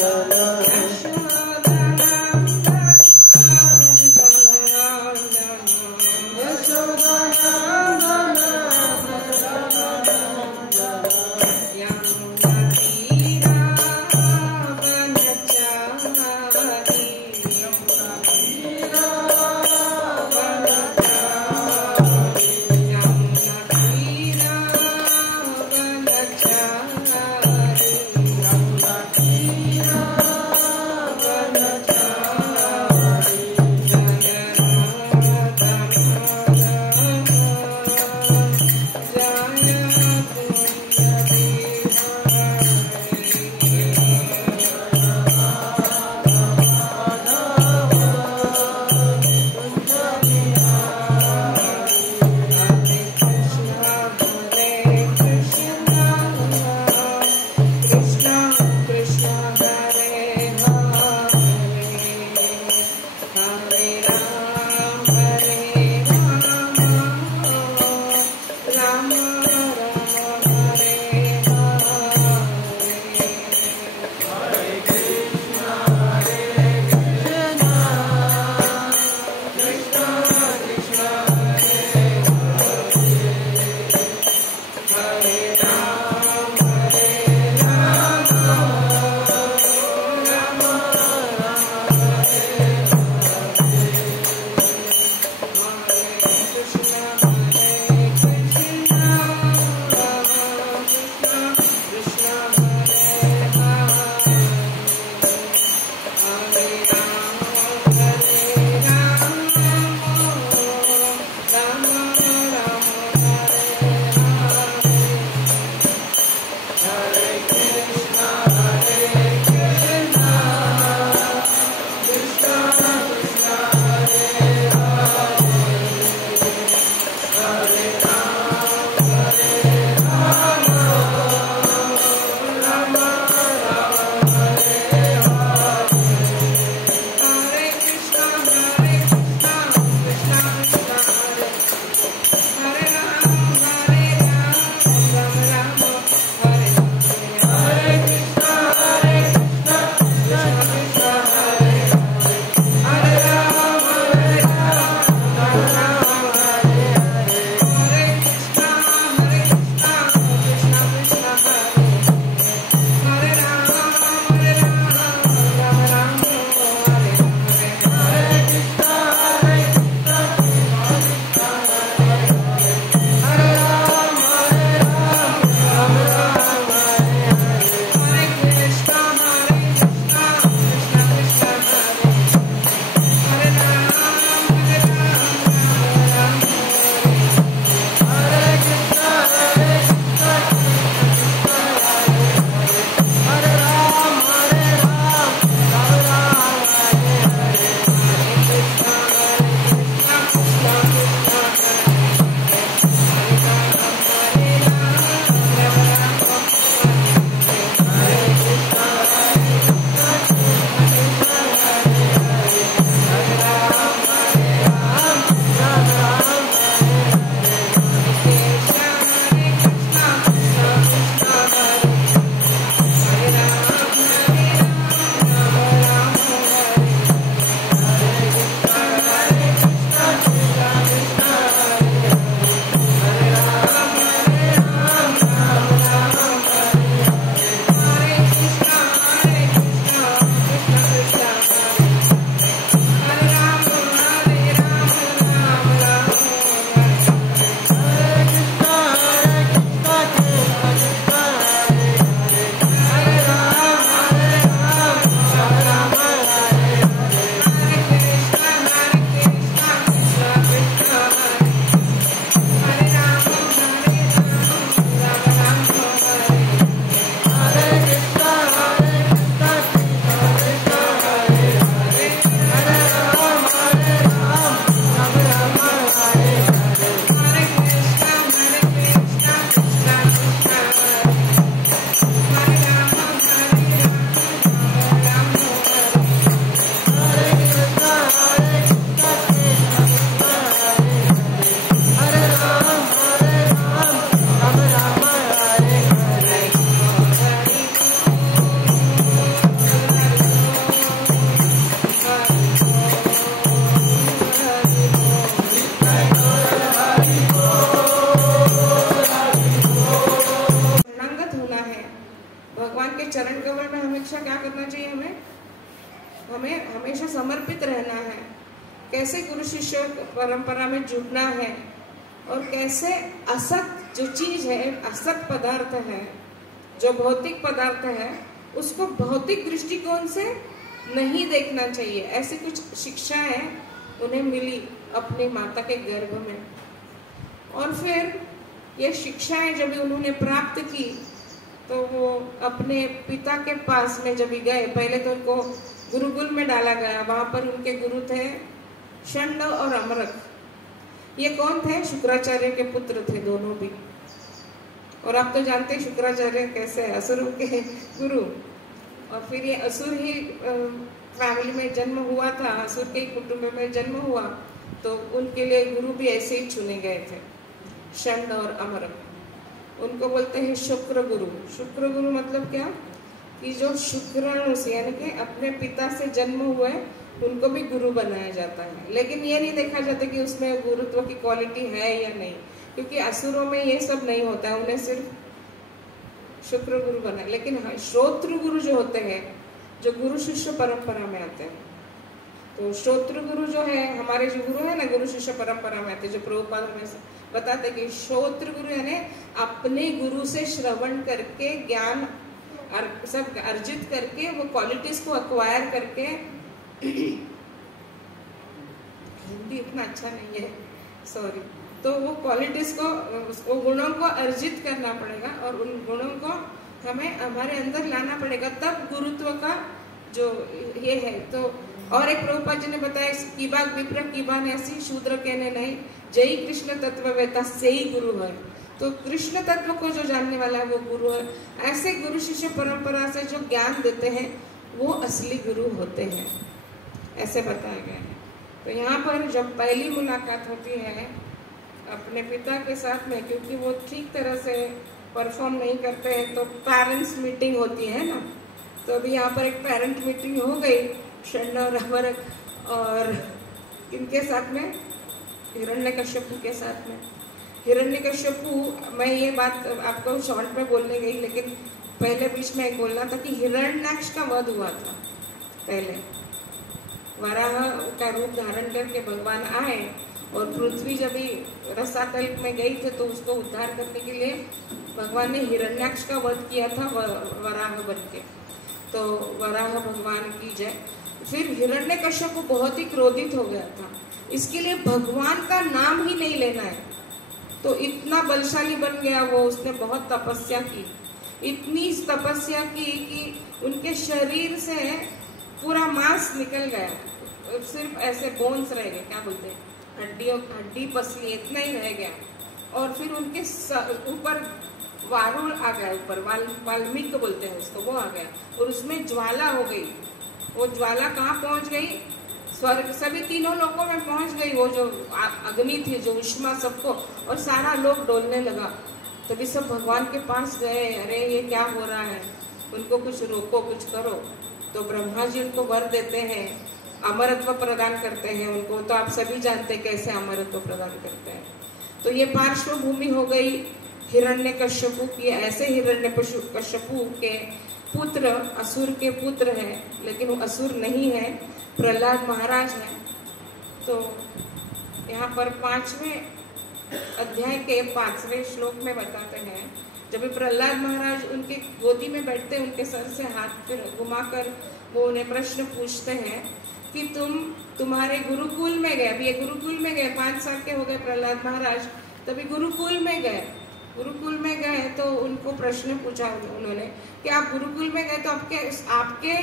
Jana हमें हमेशा समर्पित रहना है, कैसे गुरु शिष्य परंपरा में जुड़ना है, और कैसे असत जो चीज है, असत पदार्थ है, जो भौतिक पदार्थ है, उसको भौतिक दृष्टिकोण से नहीं देखना चाहिए। ऐसी कुछ शिक्षाएं उन्हें मिली अपनी माता के गर्भ में। और फिर ये शिक्षाएं जब उन्होंने प्राप्त की तो वो अपने पिता के पास में जब गए, पहले तो उनको गुरुकुल में डाला गया। वहां पर उनके गुरु थे षंड और अमरक। ये कौन थे? शुक्राचार्य के पुत्र थे दोनों भी। और आप तो जानते हैं शुक्राचार्य कैसे असुरों के गुरु। और फिर ये असुर ही फैमिली में जन्म हुआ था, असुर के कुटुंब में जन्म हुआ, तो उनके लिए गुरु भी ऐसे ही चुने गए थे, षंड और अमरक। उनको बोलते हैं शुक्र गुरु। शुक्र गुरु मतलब क्या? कि जो शुक्राणु से यानी कि अपने पिता से जन्म हुए उनको भी गुरु बनाया जाता है। लेकिन ये नहीं देखा जाता कि उसमें गुरुत्व की क्वालिटी है या नहीं, क्योंकि असुरों में ये सब नहीं होता है, उन्हें सिर्फ शुक्र गुरु बना। लेकिन हाँ, श्रोत्र गुरु जो होते हैं, जो गुरु शिष्य परंपरा में आते हैं, तो श्रोत्र गुरु जो है, हमारे जो गुरु है ना गुरु शिष्य परंपरा में आते हैं, जो प्रभुपाद हमें बताते हैं कि श्रोत्र गुरु यानी अपने गुरु से श्रवण करके ज्ञान सब अर्जित करके वो क्वालिटीज को अक्वायर करके हिंदी इतना अच्छा नहीं है, सॉरी। तो वो क्वालिटीज को, उसको गुणों को अर्जित करना पड़ेगा और उन गुणों को हमें हमारे अंदर लाना पड़ेगा, तब गुरुत्व का जो ये है। तो और एक प्रभुपाद जी ने बताया, कीबा विप्र कीबा ने ऐसी शूद्र कहने नहीं, जय कृष्ण तत्व वेता से ही गुरु है। तो कृष्ण तत्व को जो जानने वाला है वो गुरु है। ऐसे गुरु शिष्य परंपरा से जो ज्ञान देते हैं वो असली गुरु होते हैं, ऐसे बताया गया है। तो यहाँ पर जब पहली मुलाकात होती है अपने पिता के साथ में, क्योंकि वो ठीक तरह से परफॉर्म नहीं करते हैं, तो पेरेंट्स मीटिंग होती है ना। तो अभी यहाँ पर एक पेरेंट मीटिंग हो गई षंड और अमरक और इनके साथ में, हिरण्यकश्यपु के साथ में। हिरण्यकश्यपु, मैं ये बात आपको शॉर्ट में बोलने गई, लेकिन पहले बीच में एक बोलना था कि हिरण्याक्ष का वध हुआ था। पहले वराह का रूप धारण करके भगवान आए और पृथ्वी जब भी रसातल में गई थे तो उसको उद्धार करने के लिए भगवान ने हिरण्याक्ष का वध किया था वराह बन के। तो वराह भगवान की जय। फिर हिरण्यकश्यप बहुत ही क्रोधित हो गया था, इसके लिए भगवान का नाम ही नहीं लेना है। तो इतना बलशाली बन गया वो, उसने बहुत तपस्या की, इतनी तपस्या की कि उनके शरीर से पूरा मांस निकल गया, सिर्फ ऐसे बोन्स रह गए, क्या बोलते हैं, हड्डी पसली, इतना ही रह गया। और फिर उनके ऊपर वारुण आ गया, ऊपर वाल्मीकि बोलते हैं उसको, वो आ गया और उसमें ज्वाला हो गई। वो ज्वाला कहाँ पहुंच गई? स्वर्ग, सभी तीनों लोकों में पहुंच गई। वो जो अग्नि थी, जो उष्मा सबको, और सारा लोग डोलने लगा। तभी सब भगवान के पास गए, अरे ये क्या हो रहा है, उनको कुछ रोको, कुछ करो। तो ब्रह्मा जी उनको वर देते हैं, अमरत्व प्रदान करते हैं उनको। तो आप सभी जानते हैं कैसे अमरत्व प्रदान करते हैं। तो ये पार्श्वभूमि हो गई हिरण्यकश्यपु की। ऐसे हिरण्यकश्यपु के पुत्र असुर के पुत्र हैं, लेकिन वो असुर नहीं है, प्रहलाद महाराज है। तो यहाँ पर 5वें अध्याय के 5वें श्लोक में बताते हैं, जब प्रहलाद महाराज उनके गोदी में बैठते हैं, उनके सर से हाथ फिर घुमाकर वो उन्हें प्रश्न पूछते हैं कि तुम्हारे गुरुकुल में गए, अभी ये गुरुकुल में गए, 5 साल के हो गए प्रहलाद महाराज, तभी गुरुकुल में गए। गुरुकुल में गए तो उनको प्रश्न पूछा उन्होंने कि आप गुरुकुल में गए तो आपके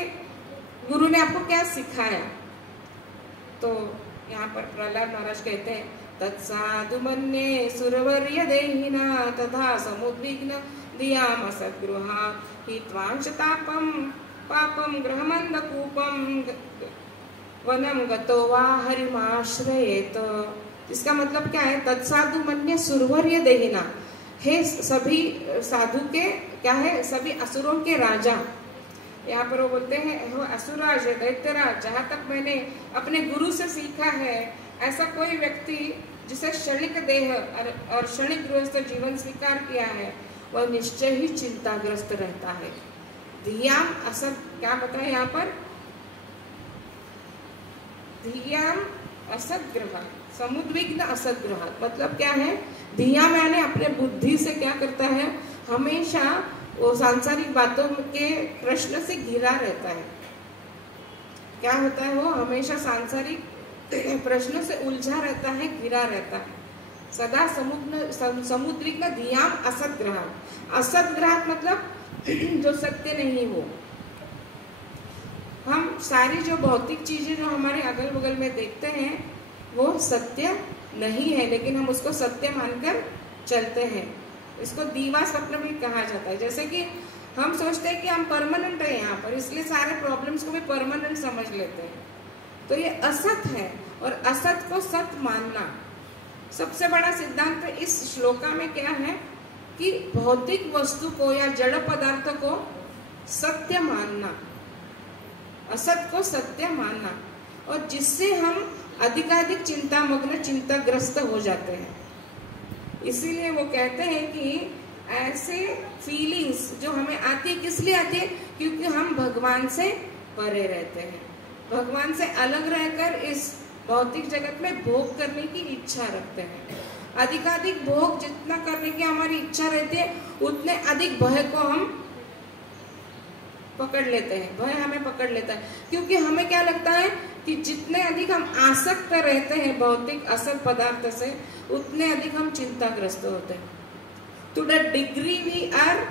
गुरु ने आपको क्या सिखाया? तो यहाँ पर प्रहलाद महाराज कहते हैं, तत्साधु मन्ये सुरवर्य देहिना तथा समुद्विग्न दियाम सद्गृहा हित्वांश तापम पापम गृहमंद कूपम वनम गतो वा हरिमाश्रयेत। इसका मतलब क्या है? तत्साधु मन्ये सुरवर्य देहिना, हे सभी साधु के क्या है, सभी असुरों के राजा। यहाँ पर वो बोलते हैं वो असुराज है, दैत्यराज। जहाँ तक मैंने अपने गुरु से सीखा है, ऐसा कोई व्यक्ति जिसे क्षणिक देह और क्षणिक गृहस्थ जीवन स्वीकार किया है, वह निश्चय ही चिंताग्रस्त रहता है। धियाम असर क्या बताया यहाँ पर? धियाम असद्ग्रहात्, समुद्विग्न असद्ग्रहात् मतलब क्या है? धिया मैंने अपने बुद्धि से क्या करता है, हमेशा वो सांसारिक बातों के प्रश्न से घिरा रहता है। क्या होता है? वो हमेशा सांसारिक प्रश्नों से उलझा रहता है, घिरा रहता है। सदा समुद्विग्न धियाम असद्ग्रहात्, असद्ग्रहात् मतलब जो सत्य नहीं हो। हम सारी जो भौतिक चीजें जो हमारे अगल बगल में देखते हैं वो सत्य नहीं है, लेकिन हम उसको सत्य मानकर चलते हैं। इसको दीवा स्वप्न भी कहा जाता है। जैसे कि हम सोचते हैं कि हम परमानेंट है यहाँ पर, इसलिए सारे प्रॉब्लम्स को भी परमानेंट समझ लेते हैं। तो ये असत है, और असत को सत्य मानना सबसे बड़ा सिद्धांत इस श्लोका में क्या है कि भौतिक वस्तु को या जड़ पदार्थ को सत्य मानना, असत को सत्य मानना, और जिससे हम अधिकाधिक चिंतामग्न चिंताग्रस्त हो जाते हैं। इसीलिए वो कहते हैं कि ऐसे फीलिंग्स जो हमें आती है, किस लिए आती है? क्योंकि हम भगवान से परे रहते हैं, भगवान से अलग रहकर इस भौतिक जगत में भोग करने की इच्छा रखते हैं। अधिकाधिक भोग जितना करने की हमारी इच्छा रहती है, उतने अधिक भय को हम पकड़ लेते हैं, भय हमें पकड़ लेता है। क्योंकि हमें क्या लगता है कि जितने अधिक हम आसक्त रहते हैं भौतिक असत पदार्थ से, उतने अधिक हम चिंताग्रस्त होते हैं। To the degree we are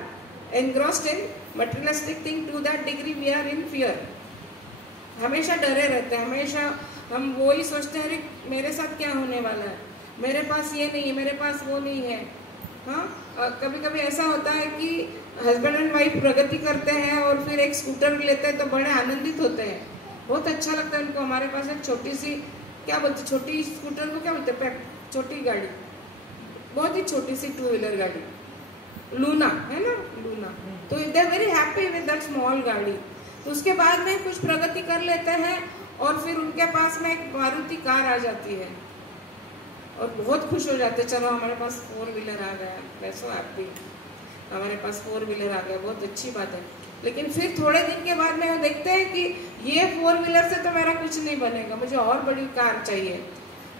engrossed in materialistic thing, to that degree we are in fear. हमेशा डरे रहते हैं, हमेशा हम वो ही सोचते हैं, अरे मेरे साथ क्या होने वाला है, मेरे पास ये नहीं है, मेरे पास वो नहीं है। हाँ, कभी कभी ऐसा होता है कि हस्बैंड एंड वाइफ प्रगति करते हैं और फिर एक स्कूटर लेते हैं तो बड़े आनंदित होते हैं, बहुत अच्छा लगता है उनको। हमारे पास एक छोटी सी, क्या बोलते, छोटी स्कूटर को क्या बोलते हैं, छोटी गाड़ी, बहुत ही छोटी सी 2 व्हीलर गाड़ी, लूना है ना, लूना। तो they are very happy with that small गाड़ी। तो उसके बाद में कुछ प्रगति कर लेते हैं और फिर उनके पास में एक मारुति कार आ जाती है और बहुत खुश हो जाते हैं, चलो हमारे पास 4 व्हीलर आ गया, वैसे हैप्पी, हमारे पास 4 व्हीलर आ गया, बहुत अच्छी बात है। लेकिन फिर थोड़े दिन के बाद में हम देखते हैं कि ये 4 व्हीलर से तो मेरा कुछ नहीं बनेगा, मुझे और बड़ी कार चाहिए।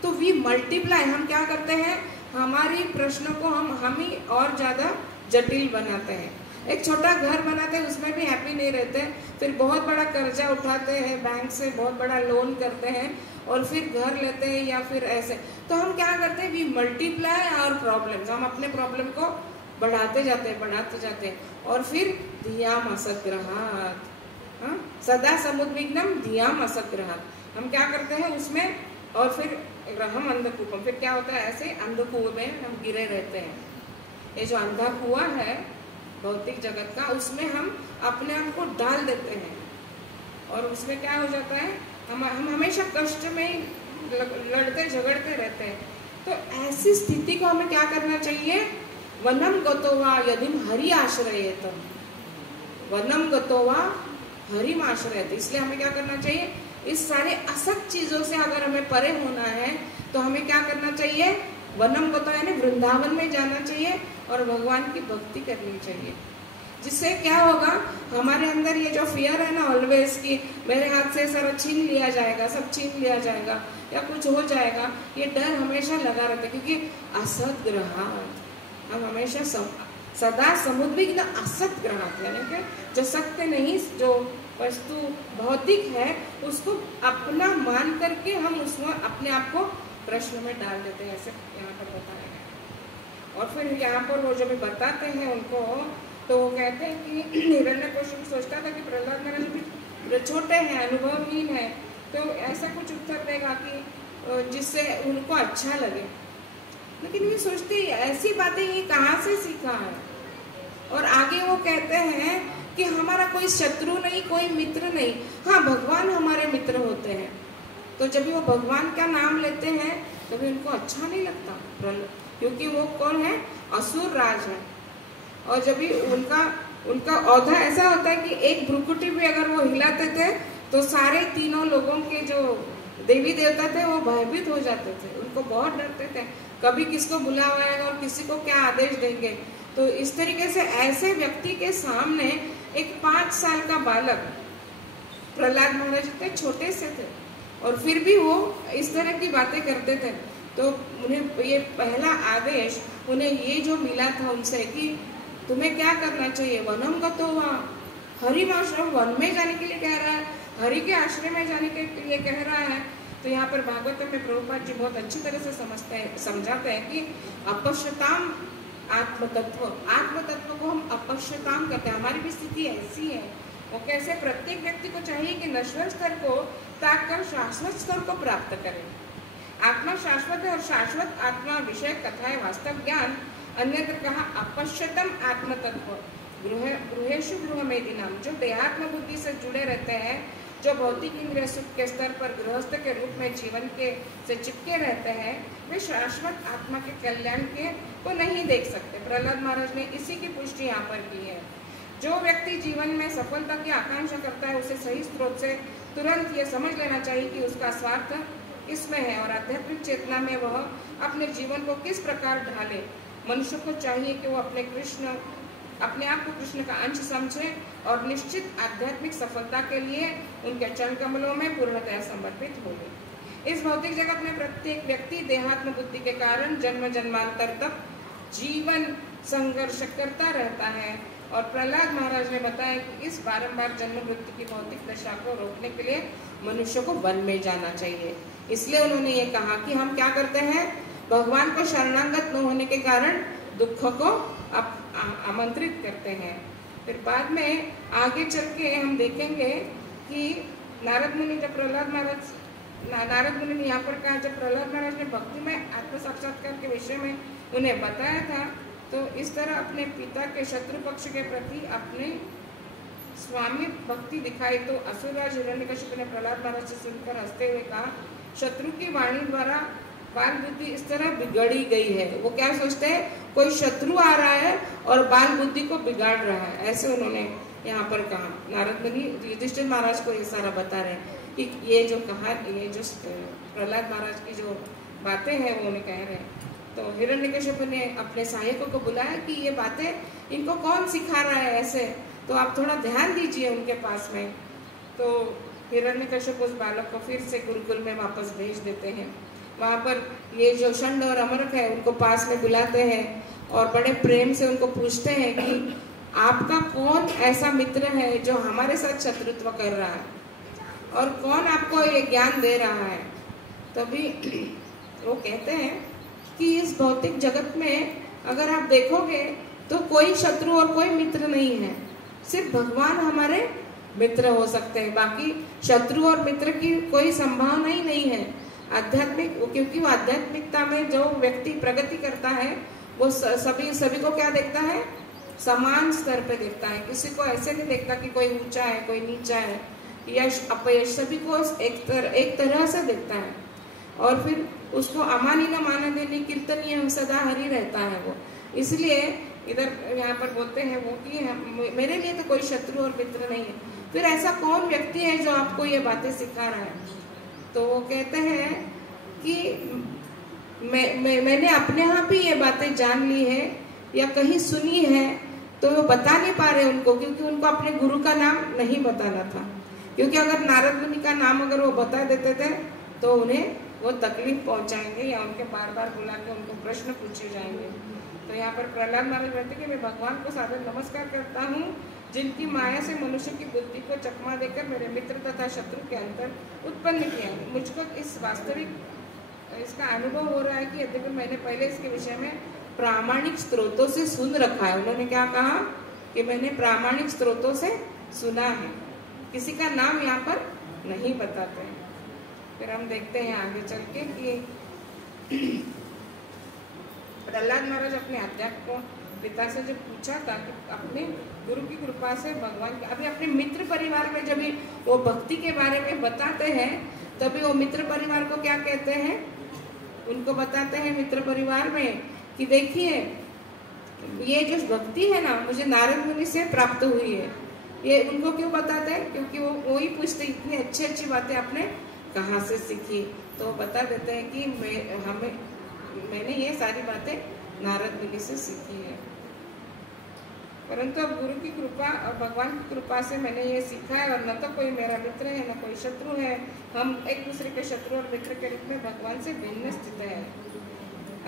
तो वी मल्टीप्लाई, हम क्या करते हैं, हमारी प्रश्नों को हम ही और ज़्यादा जटिल बनाते हैं। एक छोटा घर बनाते हैं, उसमें भी हैप्पी नहीं रहते, फिर बहुत बड़ा कर्जा उठाते हैं बैंक से, बहुत बड़ा लोन करते हैं और फिर घर लेते हैं या फिर ऐसे। तो हम क्या करते हैं, वी मल्टीप्लाई आवर प्रॉब्लम्स, हम अपने प्रॉब्लम को बढ़ाते जाते हैं और फिर धियाम असद्ग्रहात्, सदा समुद्विग्नम धियाम असद्ग्रहात्। हम क्या करते हैं उसमें, और फिर हम अंधकूपम, फिर क्या होता है, ऐसे अंधकुएं में हम गिरे रहते हैं। ये जो अंधा कुआं है भौतिक जगत का, उसमें हम अपने आप को डाल देते हैं और उसमें क्या हो जाता है, हम हमेशा कष्ट में लड़ते झगड़ते रहते हैं। तो ऐसी स्थिति को हमें क्या करना चाहिए, वनम गतोवा यदिम हरि आश्रयेतम, वनम गतोवा हरिम आश्रयेत। इसलिए हमें क्या करना चाहिए, इस सारे असत चीजों से अगर हमें परे होना है तो हमें क्या करना चाहिए, वनम गतो यानी वृंदावन में जाना चाहिए और भगवान की भक्ति करनी चाहिए। जिससे क्या होगा, हमारे अंदर ये जो फियर है ना ऑलवेज की मेरे हाथ से सारा छीन लिया जाएगा, सब छीन लिया जाएगा या कुछ हो जाएगा, ये डर हमेशा लगा रहता है। क्योंकि असद्ग्रहात्, हम हमेशा सदा समुद्विग्न असद्ग्रहात्, यानी कि जो सत्य नहीं, जो वस्तु भौतिक है उसको अपना मान करके हम उसमें अपने आप को प्रश्न में डाल देते हैं, ऐसे यहाँ पर बताया गया। और फिर यहाँ पर वो जब बताते हैं उनको, तो वो कहते हैं कि हिरण्यकशिपु सोचता था कि प्रहलाद महाराज भी छोटे हैं, अनुभवहीन है, तो ऐसा कुछ उत्तर देगा कि जिससे उनको अच्छा लगे। लेकिन वे सोचते ऐसी बातें ये कहाँ से सीखा है। और आगे वो कहते हैं कि हमारा कोई शत्रु नहीं, कोई मित्र नहीं, हाँ भगवान हमारे मित्र होते हैं। तो जब भी वो भगवान का नाम लेते हैं तभी उनको अच्छा नहीं लगता, क्योंकि वो कौन है, असुर राज है। और जब भी उनका औधा ऐसा होता है कि एक भ्रुकुटी भी अगर वो हिलाते थे तो सारे तीनों लोगों के जो देवी देवता थे वो भयभीत हो जाते थे, उनको बहुत डरते थे, कभी किसको बुलावा आएगा और किसी को क्या आदेश देंगे। तो इस तरीके से ऐसे व्यक्ति के सामने एक 5 साल का बालक, प्रहलाद महाराज इतने छोटे से थे और फिर भी वो इस तरह की बातें करते थे। तो उन्हें ये पहला आदेश उन्हें ये जो मिला था उनसे कि तुम्हें क्या करना चाहिए, वनम गतो वा, हरि आश्रम वन में जाने के लिए कह रहा है, हरि के आश्रम में जाने के लिए कह रहा है। तो यहाँ पर भागवत में प्रभुपाद जी बहुत अच्छी तरह से समझाते हैं कि अपश्यताम आत्मतत्व, आत्मतत्व को हम अपश्यताम करते हैं। हमारी भी स्थिति ऐसी है, वो कैसे प्रत्येक व्यक्ति को चाहिए कि नश्वर स्तर को त्याग कर शाश्वत स्तर को प्राप्त करें। आत्मा शाश्वत है और शाश्वत आत्मा विषय कथा है, वास्तव ज्ञान। अन्यत्र कहा अपश्यतम आत्मतत्व, गृहेषु गृहमेदि नाम, जो देहात्म बुद्धि से जुड़े रहते हैं, जो भौतिक इंद्रिय सुख के स्तर पर गृहस्थ के रूप में जीवन के से चिपके रहते हैं, वे शाश्वत आत्मा के कल्याण के को नहीं देख सकते। प्रहलाद महाराज ने इसी की पुष्टि यहाँ पर की है। जो व्यक्ति जीवन में सफलता की आकांक्षा करता है, उसे सही स्रोत से तुरंत ये समझ लेना चाहिए कि उसका स्वार्थ किसमें है और आध्यात्मिक चेतना में वह अपने जीवन को किस प्रकार ढाले। मनुष्य को चाहिए कि वो अपने आप को कृष्ण का अंश समझे और निश्चित आध्यात्मिक सफलता के लिए उनके चरण कमलों में पूर्णतः समर्पित हो गए। इस भौतिक जगत में प्रत्येक व्यक्ति देहात्म बुद्धि के कारण जन्म जन्मांतर तक जीवन संघर्ष करता रहता है। और प्रहलाद महाराज ने बताया कि इस बारंबार जन्म मृत्यु की भौतिक दशा को रोकने के लिए मनुष्य को वन में जाना चाहिए। इसलिए उन्होंने ये कहा कि हम क्या करते हैं, भगवान को शरणागत न होने के कारण दुख को आमंत्रित करते हैं। फिर बाद में आगे चल के हम देखेंगे कि नारद मुनि जब नारद मुनि ने यहाँ पर कहा, जब प्रहलाद महाराज ने भक्ति में आत्म साक्षात्कार के विषय में उन्हें बताया था, तो इस तरह अपने पिता के शत्रु पक्ष के प्रति अपने स्वामी भक्ति दिखाई। तो असुरराज हिरण्यकशिपु ने प्रहलाद महाराज से सुनकर हंसते हुए कहा, शत्रु की वाणी द्वारा बाल बुद्धि इस तरह बिगड़ी गई है। वो क्या सोचते हैं, कोई शत्रु आ रहा है और बाल बुद्धि को बिगाड़ रहा है, ऐसे उन्होंने यहाँ पर कहा। नारद मुनि युधिष्ठिर महाराज को ये सारा बता रहे हैं कि ये जो प्रहलाद महाराज की जो बातें हैं वो उन्हें कह रहे हैं। तो हिरण्यकशिपु ने अपने सहायकों को बुलाया कि ये बातें इनको कौन सिखा रहा है ऐसे, तो आप थोड़ा ध्यान दीजिए उनके पास में। तो हिरण्यकशिपु उस बालक को फिर से गुरुकुल में वापस भेज देते हैं। वहाँ पर ये जो षंड और अमरक है उनको पास में बुलाते हैं और बड़े प्रेम से उनको पूछते हैं कि आपका कौन ऐसा मित्र है जो हमारे साथ शत्रुत्व कर रहा है और कौन आपको ये ज्ञान दे रहा है। तभी वो कहते हैं कि इस भौतिक जगत में अगर आप देखोगे तो कोई शत्रु और कोई मित्र नहीं है, सिर्फ भगवान हमारे मित्र हो सकते हैं, बाकी शत्रु और मित्र की कोई संभावना ही नहीं है। आध्यात्मिक, क्योंकि वो आध्यात्मिकता में जो व्यक्ति प्रगति करता है वो सभी को क्या देखता है, समान स्तर पे देखता है। किसी को ऐसे नहीं देखता कि कोई ऊंचा है कोई नीचा है, यश अपयश सभी को एक तरह से देखता है। और फिर उसको अमानी न माना देने कीर्तनीय सदा हरि रहता है वो। इसलिए इधर यहाँ पर बोलते हैं वो कि मेरे लिए तो कोई शत्रु और मित्र नहीं है। फिर ऐसा कौन व्यक्ति है जो आपको ये बातें सिखा रहा है? तो वो कहते हैं कि मैंने अपने यहाँ भी ये बातें जान ली है या कहीं सुनी है, तो वो बता नहीं पा रहे उनको, क्योंकि उनको अपने गुरु का नाम नहीं बताना था। क्योंकि अगर नारद मुनि का नाम अगर वो बता देते थे तो उन्हें वो तकलीफ पहुंचाएंगे या उनके बार बार बुला के उनको प्रश्न पूछे जाएंगे। तो यहाँ पर प्रहलाद महाराज कहते हैं कि मैं भगवान को सादर नमस्कार करता हूँ, जिनकी माया से मनुष्य की बुद्धि को चकमा देकर मेरे मित्र तथा शत्रु के अंतर उत्पन्न किया। मुझको इस वास्तविक इसका अनुभव हो रहा है कि यद्यपि मैंने पहले इसके विषय में प्रामाणिक स्रोतों से सुन रखा है। उन्होंने क्या कहा कि मैंने प्रामाणिक स्रोतों से सुना है, किसी का नाम यहाँ पर नहीं बताते हैं। फिर हम देखते हैं आगे चल के कि प्रहलाद महाराज अपने अध्यात्म को पिता से जब पूछा था कि अपने गुरु की कृपा से भगवान के अभी अपने मित्र परिवार में जब वो भक्ति के बारे में बताते हैं तभी वो मित्र परिवार को क्या कहते हैं, उनको बताते हैं मित्र परिवार में कि देखिए ये जो भक्ति है ना मुझे नारद मुनि से प्राप्त हुई है। ये उनको क्यों बताते हैं, क्योंकि वो ही पूछते इतनी अच्छी अच्छी बातें आपने कहाँ से सीखी। तो बता देते हैं कि मैंने ये सारी बातें नारद मुनि से सीखी है। परंतु अब गुरु की कृपा और भगवान की कृपा से मैंने ये सीखा है, और न तो कोई मेरा मित्र है न कोई शत्रु है। हम एक दूसरे के शत्रु और मित्र के रूप में भगवान से भिन्न स्थित है।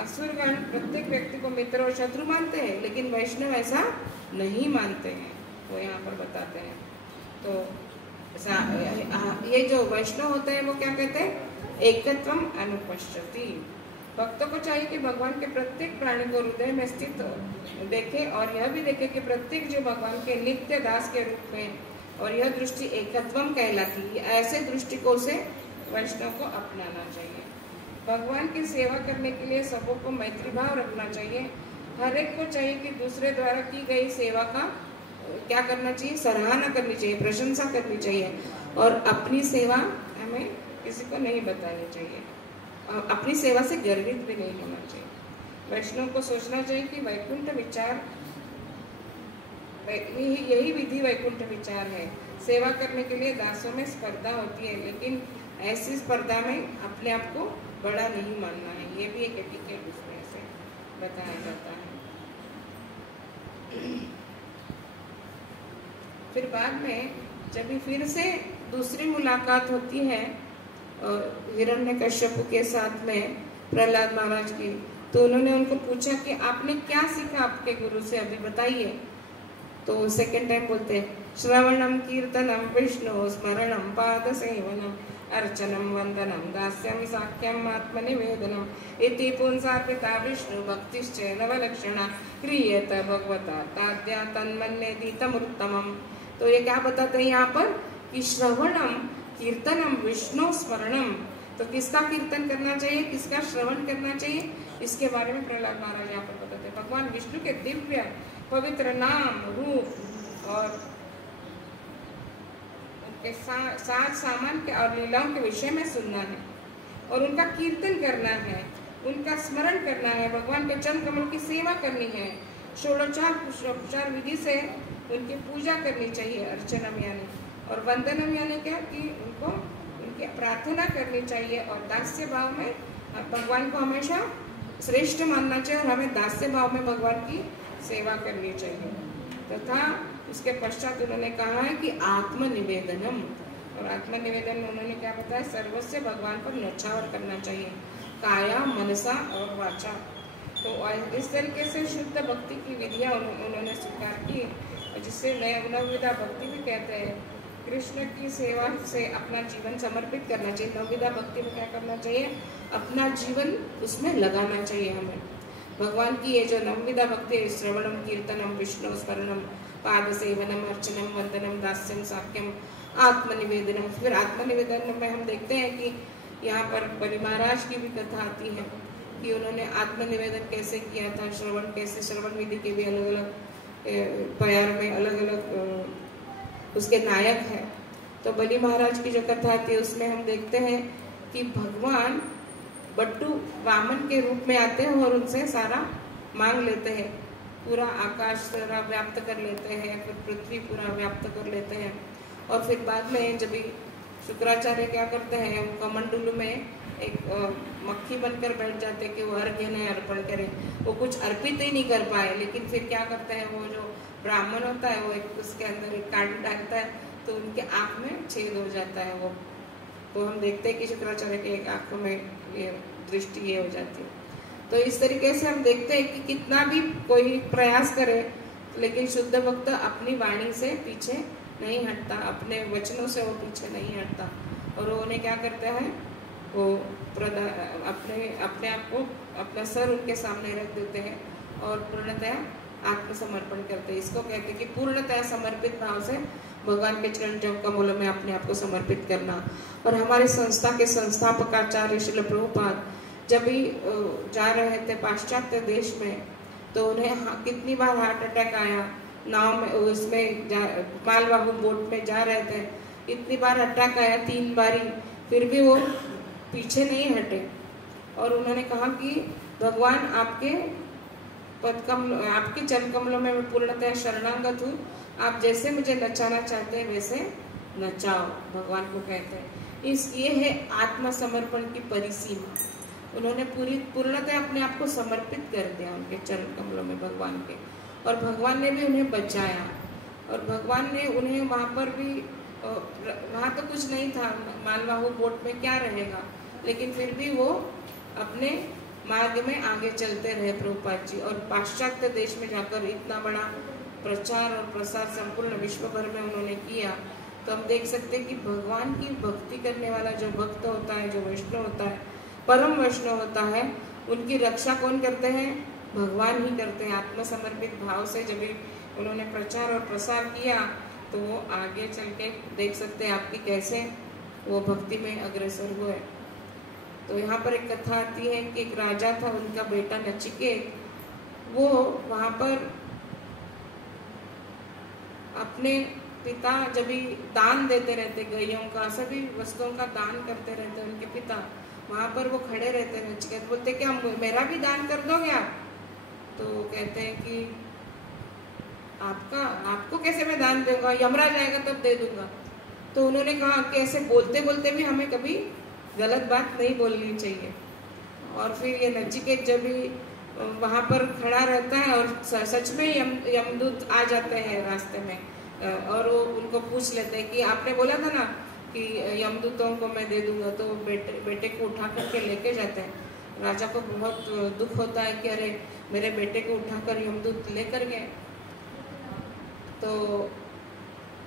असुरगण प्रत्येक व्यक्ति को मित्र और शत्रु मानते हैं, लेकिन वैष्णव ऐसा नहीं मानते हैं, वो यहाँ पर बताते हैं। तो ये जो वैष्णव होते हैं वो क्या कहते हैं? एकत्वम अनुपश्यति। भक्तों को चाहिए कि भगवान के प्रत्येक प्राणी को हृदय में स्थित देखे, और यह भी देखे कि प्रत्येक जो भगवान के नित्य दास के रूप में, और यह दृष्टि एकत्वम कहलाती है। ऐसे दृष्टिकोण से वैष्णव को अपनाना चाहिए। भगवान की सेवा करने के लिए सबों को मैत्री भाव रखना चाहिए। हर एक को चाहिए कि दूसरे द्वारा की गई सेवा का क्या करना चाहिए? सराहना करनी चाहिए, प्रशंसा करनी चाहिए, और अपनी सेवा हमें किसी को नहीं बतानी चाहिए। अपनी सेवा से गर्वित भी नहीं होना चाहिए। वैष्णव को सोचना चाहिए कि वैकुंठ विचार, यही विधि वैकुंठ विचार है। सेवा करने के लिए दासों में स्पर्धा होती है, लेकिन ऐसी स्पर्धा में अपने आप को बड़ा नहीं मानना है। ये भी एक एटिकेट उसमें से बताया जाता है। फिर बाद में जब फिर से दूसरी मुलाकात होती है हिरण्यकश्यप के साथ में प्रहलाद महाराज की, तो उन्होंने उनको पूछा कि आपने क्या सीखा आपके गुरु से, अभी बताइए। तो सेकंड टाइम बोलते हैं, श्रवणम कीर्तनम विष्णु स्मरणम पाद सेवनम अर्चनम वंदनम दास्यम साख्यम आत्मनिवेदनम इति पुंसार्पिता विष्णु भक्तिश्च नवलक्षणा क्रियेत भगवता ताद्या तन्मन्येति तमुत्तमम्। तो ये क्या बताते हैं यहाँ पर कि श्रवणम कीर्तनम विष्णु स्मरणम, तो किसका कीर्तन करना चाहिए, किसका श्रवण करना चाहिए, इसके बारे में प्रहलाद महाराज यहाँ पर बताते हैं। भगवान विष्णु के दिव्य पवित्र नाम, रूप और उनके साथ सामान के और लीलाओं के विषय में सुनना है, और उनका कीर्तन करना है, उनका स्मरण करना है, भगवान के चरण कमल की सेवा करनी है, षोडशोपचार विधि से उनकी पूजा करनी चाहिए, अर्चनम यानी, और वंदनम यानी क्या कि उनको उनकी प्रार्थना करनी चाहिए, और दास्य भाव में भगवान को हमेशा श्रेष्ठ मानना चाहिए, और हमें दास्य भाव में भगवान की सेवा करनी चाहिए। तथा उसके पश्चात उन्होंने कहा है कि आत्मनिवेदनम, और आत्मनिवेदन में उन्होंने क्या बताया, सर्वस्व भगवान पर न्यौछावर करना चाहिए, काया मनसा और वाचा। तो इस तरीके से शुद्ध भक्ति की विधियाँ उन्होंने स्वीकार की, जिससे नवविधा भक्ति भी कहते हैं। कृष्ण की सेवा से अपना जीवन समर्पित करना चाहिए। नवविधा भक्ति में क्या करना चाहिए, अपना जीवन उसमें लगाना चाहिए हमें। भगवान की ये जो नवविधा भक्ति है, श्रवणम कीर्तनम विष्णु स्मरणम पाद सेवनम अर्चनम वंदनम दास्यम साख्यम आत्मनिवेदनम। फिर आत्मनिवेदन में हम देखते हैं कि यहाँ पर बलि महाराज की भी कथा आती है कि उन्होंने आत्मनिवेदन कैसे किया था, श्रवण कैसे, श्रवण विधि के भी अलग अलग प्यार में अलग अलग उसके नायक है। तो बलि महाराज की जो कथा आती है उसमें हम देखते हैं कि भगवान बट्टू वामन के रूप में आते हैं और उनसे सारा मांग लेते हैं, पूरा आकाश सारा व्याप्त कर लेते हैं, फिर पृथ्वी पूरा व्याप्त कर लेते हैं। और फिर बाद में जब शुक्राचार्य क्या करते हैं, कमंडलू में एक मक्खी बनकर बैठ जाते हैं कि वो अर्घ्य नहीं अर्पण करें, वो कुछ अर्पित ही नहीं कर पाए। लेकिन फिर क्या करते हैं, वो जो ब्राह्मण होता है वो एक उसके अंदर एक कांट डालता है, तो उनके आँख में छेद हो जाता है। वो तो हम देखते हैं कि शुक्राचार्य के एक आँख में ये दृष्टि ये हो जाती है। तो इस तरीके से हम देखते हैं कि कितना भी कोई प्रयास करे, लेकिन शुद्ध भक्त अपनी वाणी से पीछे नहीं हटता, अपने वचनों से वो पीछे नहीं हटता, और वो उन्हें क्या करता है, वो अपने आप को अपना सर उनके सामने रख देते हैं और पूर्णतया आत्मसमर्पण करते हैं। इसको कहते हैं कि पूर्णतया समर्पित भाव से भगवान के चरण कमलों में अपने आप को समर्पित करना। और हमारे संस्था के संस्थापक आचार्य श्रील प्रभुपाद जब भी जा रहे थे पाश्चात्य देश में, तो उन्हें कितनी बार हार्ट अटैक आया, नाव में उसमें मालवाहू बोट में जा रहे थे, इतनी बार अटैक आया, 3 बारी, फिर भी वो पीछे नहीं हटे। और उन्होंने कहा कि भगवान आपके आपके चरण कमलों में मैं पूर्णतः शरणागत हूँ, आप जैसे मुझे नचाना चाहते हैं वैसे नचाओ, भगवान को कहते हैं। ये है आत्मसमर्पण की परिसीमा। उन्होंने पूर्णतः अपने आप को समर्पित कर दिया उनके चरण कमलों में भगवान के, और भगवान ने भी उन्हें बचाया। और भगवान ने उन्हें वहाँ पर भी, वहाँ तो कुछ नहीं था, मालवाहु बोट में क्या रहेगा, लेकिन फिर भी वो अपने मार्ग में आगे चलते रहे प्रभुपाद जी। और पाश्चात्य देश में जाकर इतना बड़ा प्रचार और प्रसार संपूर्ण विश्व भर में उन्होंने किया। तो हम देख सकते हैं कि भगवान की भक्ति करने वाला जो भक्त होता है, जो वैष्णव होता है, परम वैष्णव होता है, उनकी रक्षा कौन करते हैं? भगवान ही करते हैं। आत्मसमर्पित भाव से जब उन्होंने प्रचार और प्रसार किया तो वो आगे चल के देख सकते हैं आपकी कैसे वो भक्ति में अग्रसर हुए। तो यहाँ पर एक कथा आती है कि एक राजा था, उनका बेटा नचिकेत, वो वहाँ पर अपने पिता जब भी दान देते रहते, गायों का सभी वस्तुओं का दान करते रहते उनके पिता, वहाँ पर वो खड़े रहते। नचिकेत बोलते क्या मेरा भी दान कर दोगे आप? तो कहते हैं कि आपको कैसे मैं दान दूंगा, यमराज आएगा तब दे दूंगा। तो उन्होंने कहा कि ऐसे बोलते बोलते भी हमें कभी गलत बात नहीं बोलनी चाहिए। और फिर ये नचिकेत जब भी वहाँ पर खड़ा रहता है और सच में यमदूत आ जाते हैं रास्ते में, और वो उनको पूछ लेते हैं कि आपने बोला था ना कि यमदूतों को मैं दे दूंगा, तो बेटे को उठा करके लेके जाते हैं। राजा को बहुत दुख होता है कि अरे मेरे बेटे को उठाकर यमदूत लेकर गए। तो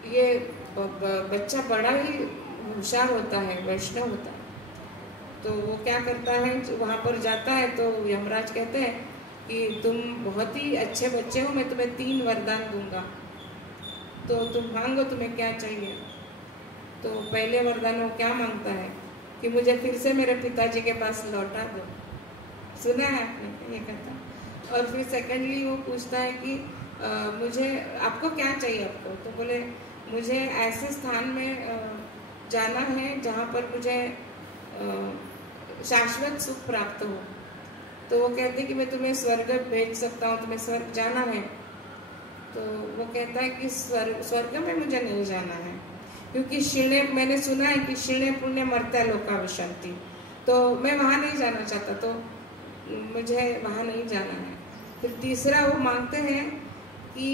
ये बच्चा बड़ा ही होशियार होता है, वैष्णव होता है। तो वो क्या करता है, वहाँ पर जाता है तो यमराज कहते हैं कि तुम बहुत ही अच्छे बच्चे हो, मैं तुम्हें 3 वरदान दूंगा, तो तुम मांगो तुम्हें क्या चाहिए। तो पहले वरदान वो क्या मांगता है कि मुझे फिर से मेरे पिताजी के पास लौटा दो। सुना है आपने ये कथा? और फिर सेकेंडली वो पूछता है कि मुझे आपको क्या चाहिए आपको? तो बोले मुझे ऐसे स्थान में जाना है जहाँ पर मुझे शाश्वत सुख प्राप्त हो। तो वो कहते कि मैं तुम्हें स्वर्ग भेज सकता हूँ, तुम्हें स्वर्ग जाना है। तो वो कहता है कि स्वर्ग में मुझे नहीं जाना है, क्योंकि क्षीणे, मैंने सुना है कि क्षीणे पुण्य मर्त्य लोका विशन्ति, तो मैं वहाँ नहीं जाना चाहता, तो मुझे वहाँ नहीं जाना है। फिर तीसरा वो मांगते हैं कि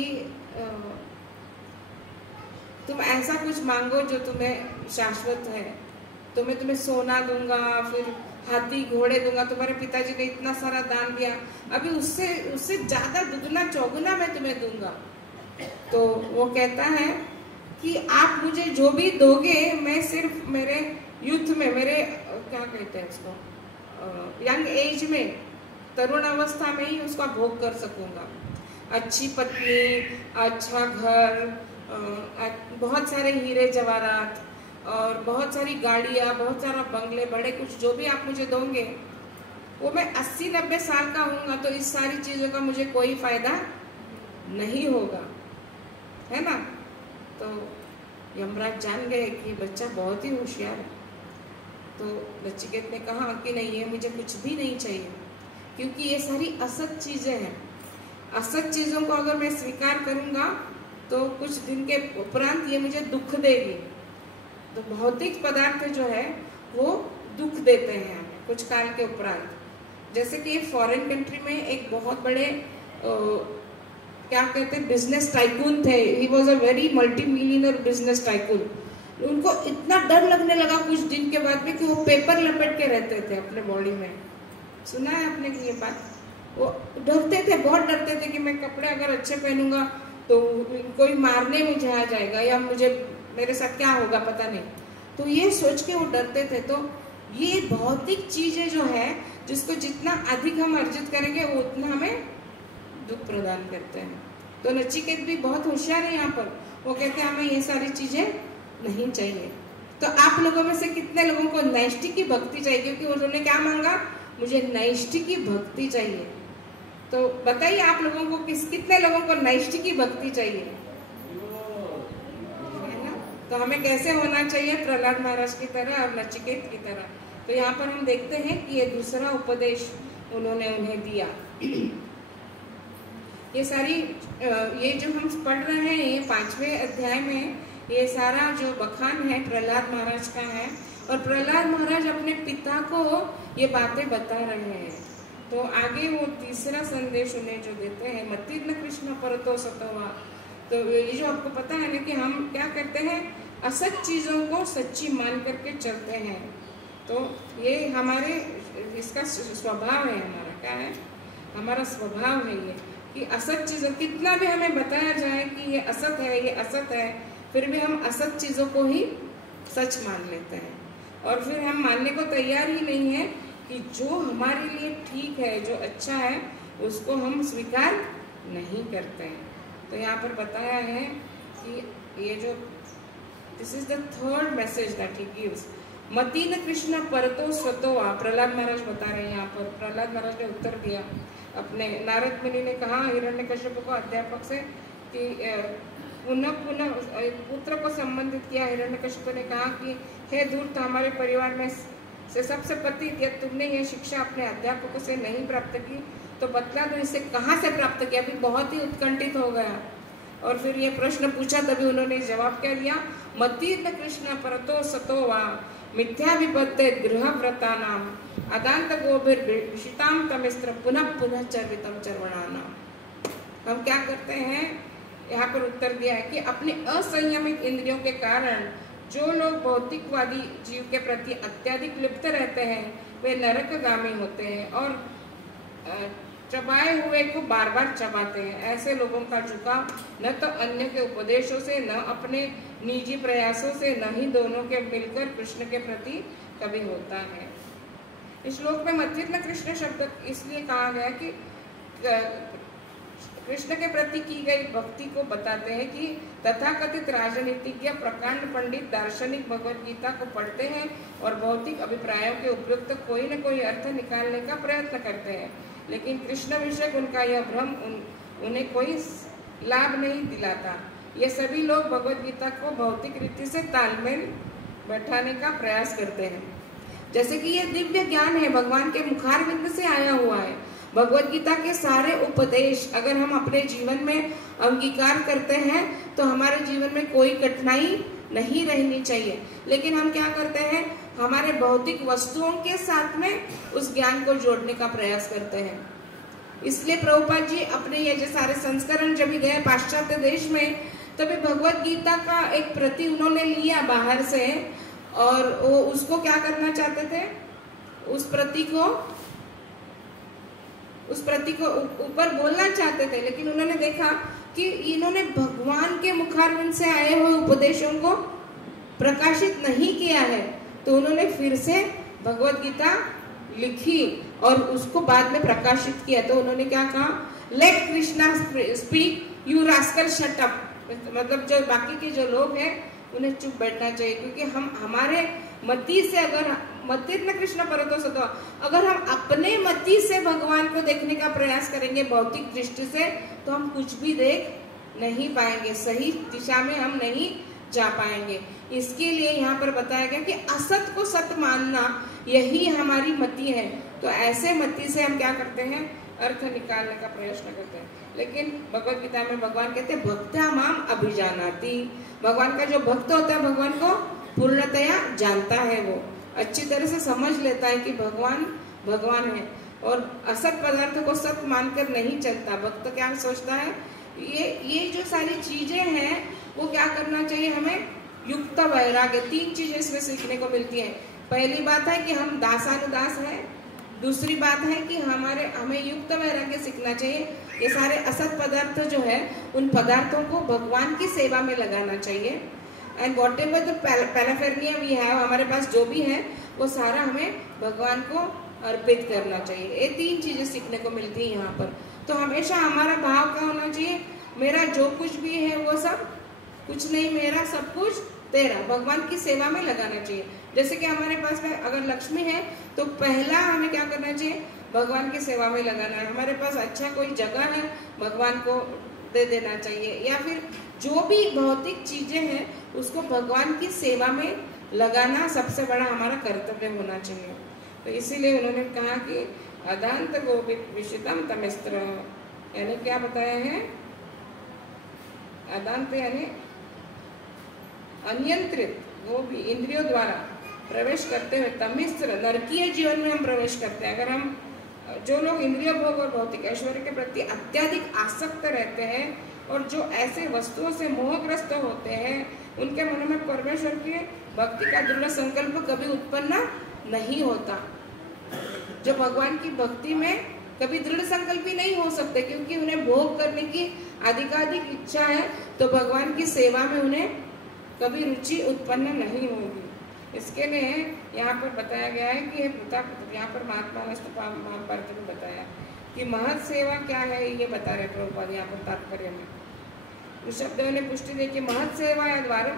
तुम ऐसा कुछ मांगो जो तुम्हें शाश्वत है, तो मैं तुम्हें सोना दूंगा, फिर हाथी घोड़े दूंगा, तुम्हारे पिताजी ने इतना सारा दान दिया, अभी उससे ज्यादा दुगना चौगुना मैं तुम्हें दूंगा। तो वो कहता है कि आप मुझे जो भी दोगे मैं सिर्फ मेरे यूथ में, मेरे क्या कहते हैं उसको, यंग एज में, तरुण अवस्था में ही उसका भोग कर सकूंगा। अच्छी पत्नी, अच्छा घर, बहुत सारे हीरे जवाहरात और बहुत सारी गाड़ियाँ, बहुत सारा बंगले, बड़े कुछ जो भी आप मुझे दोगे वो मैं 80-90 साल का हूँगा तो इस सारी चीज़ों का मुझे कोई फायदा नहीं होगा, है ना। तो यमराज जान गए कि बच्चा बहुत ही होशियार है। तो नचिकेत ने कहा कि नहीं, ये मुझे कुछ भी नहीं चाहिए, क्योंकि ये सारी असत चीज़ें हैं। असत चीज़ों को अगर मैं स्वीकार करूँगा तो कुछ दिन के उपरांत ये मुझे दुख देगी। तो भौतिक पदार्थ जो है वो दुख देते हैं हमें कुछ काल के उपरांत। जैसे कि फॉरेन कंट्री में एक बहुत बड़े क्या कहते हैं बिजनेस टाइकून थे, he was a very multi millionaire business tycoon. उनको इतना डर लगने लगा कुछ दिन के बाद में कि वो पेपर लपेट के रहते थे अपने बॉडी में। सुना है आपने कि ये बात? वो डरते थे, बहुत डरते थे कि मैं कपड़े अगर अच्छे पहनूंगा तो कोई मारने मुझे आ जाएगा या मेरे साथ क्या होगा पता नहीं। तो ये सोच के वो डरते थे। तो ये भौतिक चीजें जो है, जिसको जितना अधिक हम अर्जित करेंगे वो उतना हमें दुख प्रदान करते हैं। तो नचिकेत भी बहुत होशियार है यहाँ पर। वो कहते हैं हमें ये सारी चीजें नहीं चाहिए। तो आप लोगों में से कितने लोगों को नैष्ठिक की भक्ति चाहिए? क्योंकि उन्होंने क्या मांगा, मुझे नैष्ठिक की भक्ति चाहिए। तो बताइए आप लोगों को कितने लोगों को नैष्ठिक की भक्ति चाहिए, है ना। तो हमें कैसे होना चाहिए? प्रहलाद महाराज की तरह और नचिकेत की तरह। तो यहाँ पर हम देखते हैं कि ये दूसरा उपदेश उन्होंने उन्हें दिया। ये सारी ये जो हम पढ़ रहे हैं ये 5वें अध्याय में ये सारा जो बखान है प्रहलाद महाराज का है। और प्रहलाद महाराज अपने पिता को ये बातें बता रहे हैं तो आगे वो तीसरा संदेश उन्हें जो देते हैं, मतिर्न कृष्ण परतो सतोवा। तो ये जो आपको पता है ना कि हम क्या करते हैं, असत चीज़ों को सच्ची मान करके चलते हैं। तो ये हमारे इसका स्वभाव है, हमारा क्या है, हमारा स्वभाव है ये कि असत चीज़ों, कितना भी हमें बताया जाए कि ये असत है, ये असत है, फिर भी हम असत चीज़ों को ही सच मान लेते हैं। और फिर हम मानने को तैयार ही नहीं है कि जो हमारे लिए ठीक है, जो अच्छा है, उसको हम स्वीकार नहीं करते हैं। तो यहाँ पर बताया है कि ये जो this is the third message that he gives, मतीन कृष्ण परतो स्वतोवा। प्रहलाद महाराज बता रहे हैं यहाँ पर, प्रहलाद महाराज ने उत्तर दिया अपने, नारद मुनि ने कहा हिरण्यकश्यप को अध्यापक से कि पुनः पुनः पुत्र को संबंधित किया। हिरण्यकश्यप ने कहा कि हे धूर्त, हमारे परिवार में से सबसे पतित, यदि तुमने ये शिक्षा अपने अध्यापकों से नहीं प्राप्त की तो बतला दो इसे कहाँ से प्राप्त किया। अभी बहुत ही उत्कंठित हो गया और फिर ये प्रश्न पूछा, तभी उन्होंने जवाब क्या दिया, मतीर्न कृष्ण परतो सतोवा मिथ्याभिपत्ते गृहव्रता नाम अदांत गोभिर विषिताम तमिस्त्र पुनः पुनः चर्वितम चर्वणानाम। हम क्या करते हैं, यहाँ पर उत्तर दिया है कि अपने असंयमित इंद्रियों के कारण जो लोग भौतिकवादी जीव के प्रति अत्यधिक लिप्त रहते हैं वे नरकगामी होते हैं और चबाए हुए को बार बार चबाते हैं। ऐसे लोगों का झुकाव न तो अन्य के उपदेशों से, न अपने निजी प्रयासों से, न ही दोनों के मिलकर कृष्ण के प्रति कभी होता है। इस श्लोक में मतिर्न कृष्ण शब्द इसलिए कहा गया कि कृष्ण के प्रति की गई भक्ति को बताते हैं कि तथाकथित राजनीतिज्ञ, प्रकांड पंडित, दार्शनिक भगवद गीता को पढ़ते हैं और भौतिक अभिप्रायों के उपयुक्त कोई न कोई अर्थ निकालने का प्रयत्न करते हैं, लेकिन कृष्ण विषय उनका यह भ्रम उन्हें कोई लाभ नहीं दिलाता। ये सभी लोग भगवद गीता को भौतिक रीति से तालमेल बैठाने का प्रयास करते हैं, जैसे कि ये दिव्य ज्ञान है, भगवान के मुखारविंद से आया हुआ है। भगवद गीता के सारे उपदेश अगर हम अपने जीवन में अंगीकार करते हैं तो हमारे जीवन में कोई कठिनाई नहीं रहनी चाहिए। लेकिन हम क्या करते हैं, हमारे भौतिक वस्तुओं के साथ में उस ज्ञान को जोड़ने का प्रयास करते हैं। इसलिए प्रभुपाद जी अपने ये जो सारे संस्करण जब भी गए पाश्चात्य देश में, तभी भगवद गीता का एक प्रति उन्होंने लिया बाहर से और वो उसको क्या करना चाहते थे, उस प्रति को ऊपर बोलना चाहते थे, लेकिन उन्होंने देखा कि इन्होंने भगवान के मुखारविंद से आए हुए उपदेशों को प्रकाशित नहीं किया है। तो उन्होंने फिर से भगवद गीता लिखी और उसको बाद में प्रकाशित किया। तो उन्होंने क्या कहा, let Krishna speak, you rascal shut up. मतलब जो बाकी के जो लोग हैं उन्हें चुप बैठना चाहिए, क्योंकि हम हमारे मति से, अगर मतिर्न कृष्ण परतो सतो, अगर हम अपने मति से भगवान को देखने का प्रयास करेंगे भौतिक दृष्टि से, तो हम कुछ भी देख नहीं पाएंगे, सही दिशा में हम नहीं जा पाएंगे। इसके लिए यहाँ पर बताया गया कि असत को सत मानना यही हमारी मति है। तो ऐसे मति से हम क्या करते हैं, अर्थ निकालने का प्रयत्न करते हैं। लेकिन भगवद गीता में भगवान कहते हैं भक्त्या माम अभिजानाति। भगवान का जो भक्त होता है भगवान को पूर्णतया जानता है, वो अच्छी तरह से समझ लेता है कि भगवान भगवान है और असत पदार्थ को सत मानकर नहीं चलता। भक्त क्या सोचता है, ये जो सारी चीजें हैं वो क्या करना चाहिए हमें, युक्त वैराग्य। 3 चीजें इसमें सीखने को मिलती है। पहली बात है कि हम दासानुदास हैं, दूसरी बात है कि हमें युक्त वैराग्य सीखना चाहिए। ये सारे असत पदार्थ जो है उन पदार्थों को भगवान की सेवा में लगाना चाहिए। And whatever the paraphernalia we have, हमारे पास जो भी है वो सारा हमें भगवान को अर्पित करना चाहिए। ये 3 चीजें सीखने को मिलती है यहाँ पर। तो हमेशा हमारा भाव क्या होना चाहिए, मेरा जो कुछ भी है वो सब कुछ नहीं, मेरा सब कुछ तेरा, भगवान की सेवा में लगाना चाहिए। जैसे कि हमारे पास में अगर लक्ष्मी है तो पहला हमें क्या करना चाहिए, भगवान की सेवा में लगाना है। हमारे पास अच्छा कोई जगह है, भगवान को दे देना चाहिए, या फिर जो भी भौतिक चीजें हैं उसको भगवान की सेवा में लगाना सबसे बड़ा हमारा कर्तव्य होना चाहिए। तो इसीलिए उन्होंने कहा कि अदांत गोवित विषितम तमिस्त्र, यानी क्या बताया है, अदांत यानी अनियंत्रित, वो भी इंद्रियों द्वारा प्रवेश करते हुए, तमिस्त्र नरकीय जीवन में हम प्रवेश करते हैं। अगर हम जो लोग इंद्रिय भोग और भौतिक ऐश्वर्य के प्रति अत्यधिक आसक्त रहते हैं और जो ऐसे वस्तुओं से मोहग्रस्त होते हैं, उनके मन में परमेश्वर की भक्ति का दृढ़ संकल्प कभी उत्पन्न नहीं होता। जो भगवान की भक्ति में कभी दृढ़ संकल्पी नहीं हो सकते, क्योंकि उन्हें भोग करने की अधिकाधिक इच्छा है, तो भगवान की सेवा में उन्हें कभी रुचि उत्पन्न नहीं होगी। इसके लिए यहाँ पर बताया गया है कि यहाँ पर महात्मा महाभारत में बताया कि महत सेवा क्या है, ये बता रहे प्रभुपाद यहाँ पर तात्पर्य में। उस शब्दों ने पुष्टि दी कि महत सेवा या द्वारा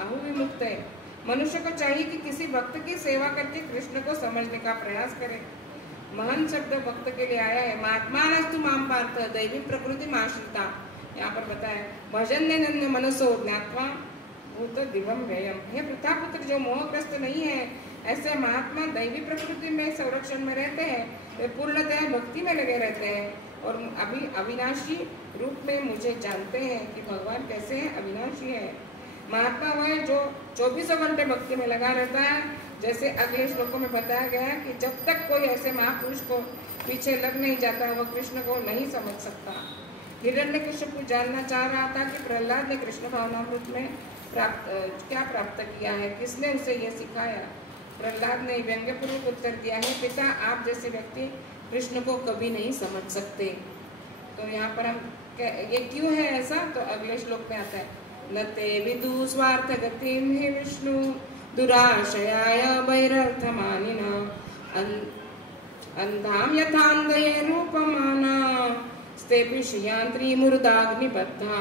अहु विमुक्त है। मनुष्य को चाहिए कि किसी भक्त की सेवा करके कृष्ण को समझने का प्रयास करे। महन शब्द भक्त के लिए आया है। महात्मानस्तु माम पार्थ दैवी प्रकृति माश्रिता, यहाँ पर बताया भजन ने मनसो ज्ञात्वा भूत दिवम व्ययम। हे प्रतापुत्र, जो मोहग्रस्त नहीं है, ऐसे महात्मा दैवी प्रकृति में संरक्षण में रहते हैं, वे पूर्णतः भक्ति में लगे रहते हैं और अभी अविनाशी रूप में मुझे जानते हैं कि भगवान कैसे है, अविनाशी है। महात्मा वह है जो 24 घंटे भक्ति में लगा रहता है। जैसे अगले श्लोकों में बताया गया है कि जब तक कोई ऐसे महापुरुष को पीछे लग नहीं जाता, वह कृष्ण को नहीं समझ सकता। हिरण्यकशिपु जानना चाह रहा था कि प्रहलाद ने कृष्ण भावनामृत में क्या प्राप्त किया है, किसने उसे यह सिखाया। प्रहलाद ने व्यंग्यपूर्वक उत्तर दिया है, पिता आप जैसे व्यक्ति कृष्ण को कभी नहीं समझ सकते। तो यहाँ पर हम ये क्यों है ऐसा, तो अगले श्लोक में आता है न ते विदु स्वार्थ गतिम हे विष्णु दुराशयाय वैरर्थमानिना अंधाम यथांधये रूपमाना स्तेपिशयांत्री मुर्दाग्निबद्धा।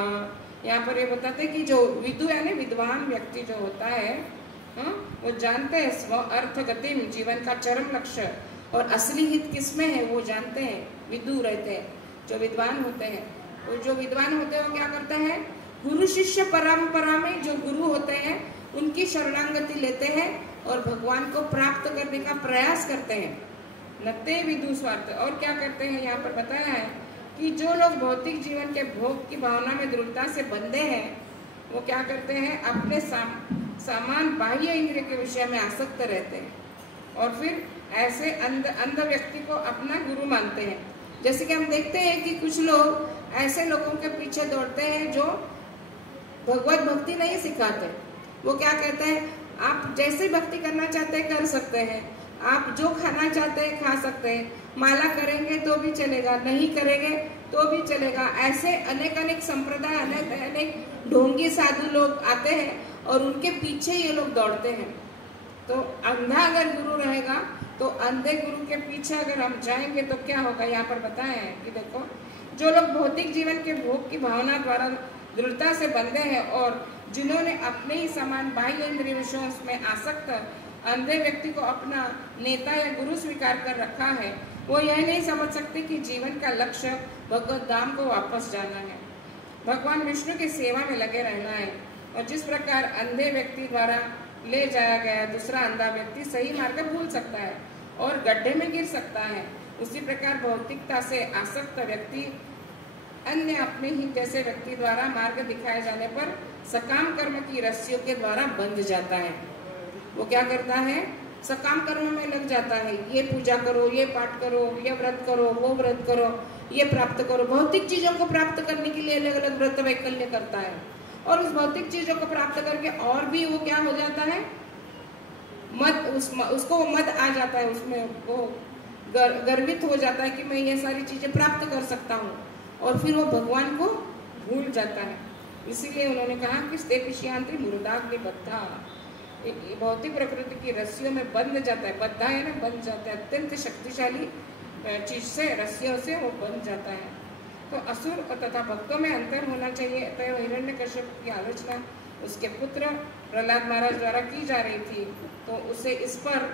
यहाँ पर ये बताते हैं कि जो विदु यानी विद्वान व्यक्ति जो होता है, वो जानते हैं स्व अर्थ गतिम, जीवन का चरम लक्ष्य और असली हित किसमें है वो जानते हैं। विदु रहते हैं जो विद्वान होते हैं। वो जो विद्वान होते हैं वो क्या करते हैं, गुरु शिष्य परंपरा में जो गुरु होते हैं उनकी शरणागति लेते हैं और भगवान को प्राप्त करने का प्रयास करते हैं। नते विदु स्वार्थ। और क्या करते हैं, यहाँ पर बताया है कि जो लोग भौतिक जीवन के भोग की भावना में दृढ़ता से बंधे हैं, वो क्या करते हैं, अपने सामान बाह्य इंद्रिय के विषय में आसक्त रहते हैं और फिर ऐसे अंध व्यक्ति को अपना गुरु मानते हैं। जैसे कि हम देखते हैं कि कुछ लोग ऐसे लोगों के पीछे दौड़ते हैं जो भगवत भक्ति नहीं सिखाते। वो क्या कहते हैं, आप जैसे भक्ति करना चाहते हैं कर सकते हैं, आप जो खाना चाहते हैं खा सकते हैं, माला करेंगे तो भी चलेगा, नहीं करेंगे तो भी चलेगा। ऐसे अनेक संप्रदाय, अनेक ढोंगी साधु लोग आते हैं और उनके पीछे ये लोग दौड़ते हैं। तो अंधा अगर गुरु रहेगा तो अंधे गुरु के पीछे अगर हम जाएंगे तो क्या होगा, यहाँ पर बताया है कि देखो जो लोग भौतिक जीवन के भोग की भावना द्वारा दृढ़ता से बंधे हैं और जिन्होंने अपने ही समान बाह्य इंद्रिय विषयों में आसक्त अंधे व्यक्ति को अपना नेता या गुरु स्वीकार कर रखा है, वो यह नहीं समझ सकते कि जीवन का लक्ष्य भगवत धाम को वापस जाना है, भगवान विष्णु की सेवा में लगे रहना है। और जिस प्रकार अंधे व्यक्ति द्वारा ले जाया गया दूसरा अंधा व्यक्ति सही मार्ग भूल सकता है और गड्ढे में गिर सकता है, उसी प्रकार भौतिकता से आसक्त व्यक्ति अन्य अपने ही जैसे व्यक्ति द्वारा मार्ग दिखाए जाने पर सकाम कर्म की रस्सियों के द्वारा बंध जाता है। वो क्या करता है, सकाम कर्म में लग जाता है। ये पूजा करो, ये पाठ करो, ये व्रत करो, वो व्रत करो, ये प्राप्त करो। भौतिक चीजों को प्राप्त करने के लिए अलग अलग व्रत वैकल्य करता है और उस भौतिक चीजों को प्राप्त करके और भी वो क्या हो जाता है, उसको मद आ जाता है, उसमें वो गर्वित हो जाता है कि मैं ये सारी चीजें प्राप्त कर सकता हूँ और फिर वो भगवान को भूल जाता है। इसीलिए उन्होंने कहा कि स्तेपिशयांत्री मुर्दाग्निबद्धा, भौतिक प्रकृति की रस्सियों में बंध जाता है। बद्धा है ना, बंध जाता है, अत्यंत शक्तिशाली चीज से, रस्सियों से वो बंध जाता है। तो असुर तथा भक्तों में अंतर होना चाहिए। अतः हिरण्यकश्यप की आलोचना उसके पुत्र प्रहलाद महाराज द्वारा की जा रही थी, तो उसे इस पर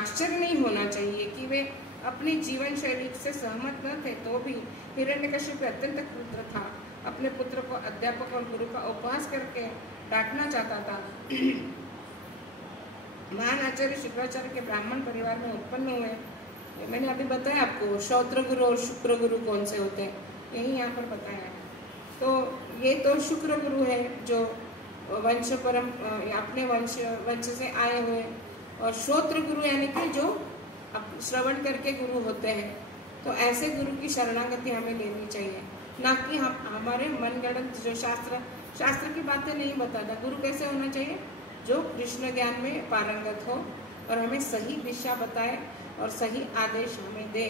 आश्चर्य नहीं होना चाहिए कि वे अपनी जीवन शैली से सहमत न थे, तो भी हिरण्यकश्यप अत्यंत क्रुद्ध था, अपने पुत्र को अध्यापक और गुरु का उपहास करके डांटना चाहता था। महान आचार्य शुक्राचार्य के ब्राह्मण परिवार में उत्पन्न हुए। मैंने अभी बताया आपको श्रौत्र गुरु और शुक्र गुरु कौन से होते हैं, यही यहाँ पर बताया है। तो ये तो शुक्र गुरु है जो वंश परम अपने वंश से आए हुए, और श्रोत्र गुरु यानी कि जो श्रवण करके गुरु होते हैं, तो ऐसे गुरु की शरणागति हमें लेनी चाहिए, ना कि हम हमारे मनगढ़ंत जो शास्त्र की बातें नहीं बताता। गुरु कैसे होना चाहिए? जो कृष्ण ज्ञान में पारंगत हो और हमें सही दिशा बताए और सही आदेश हमें दे,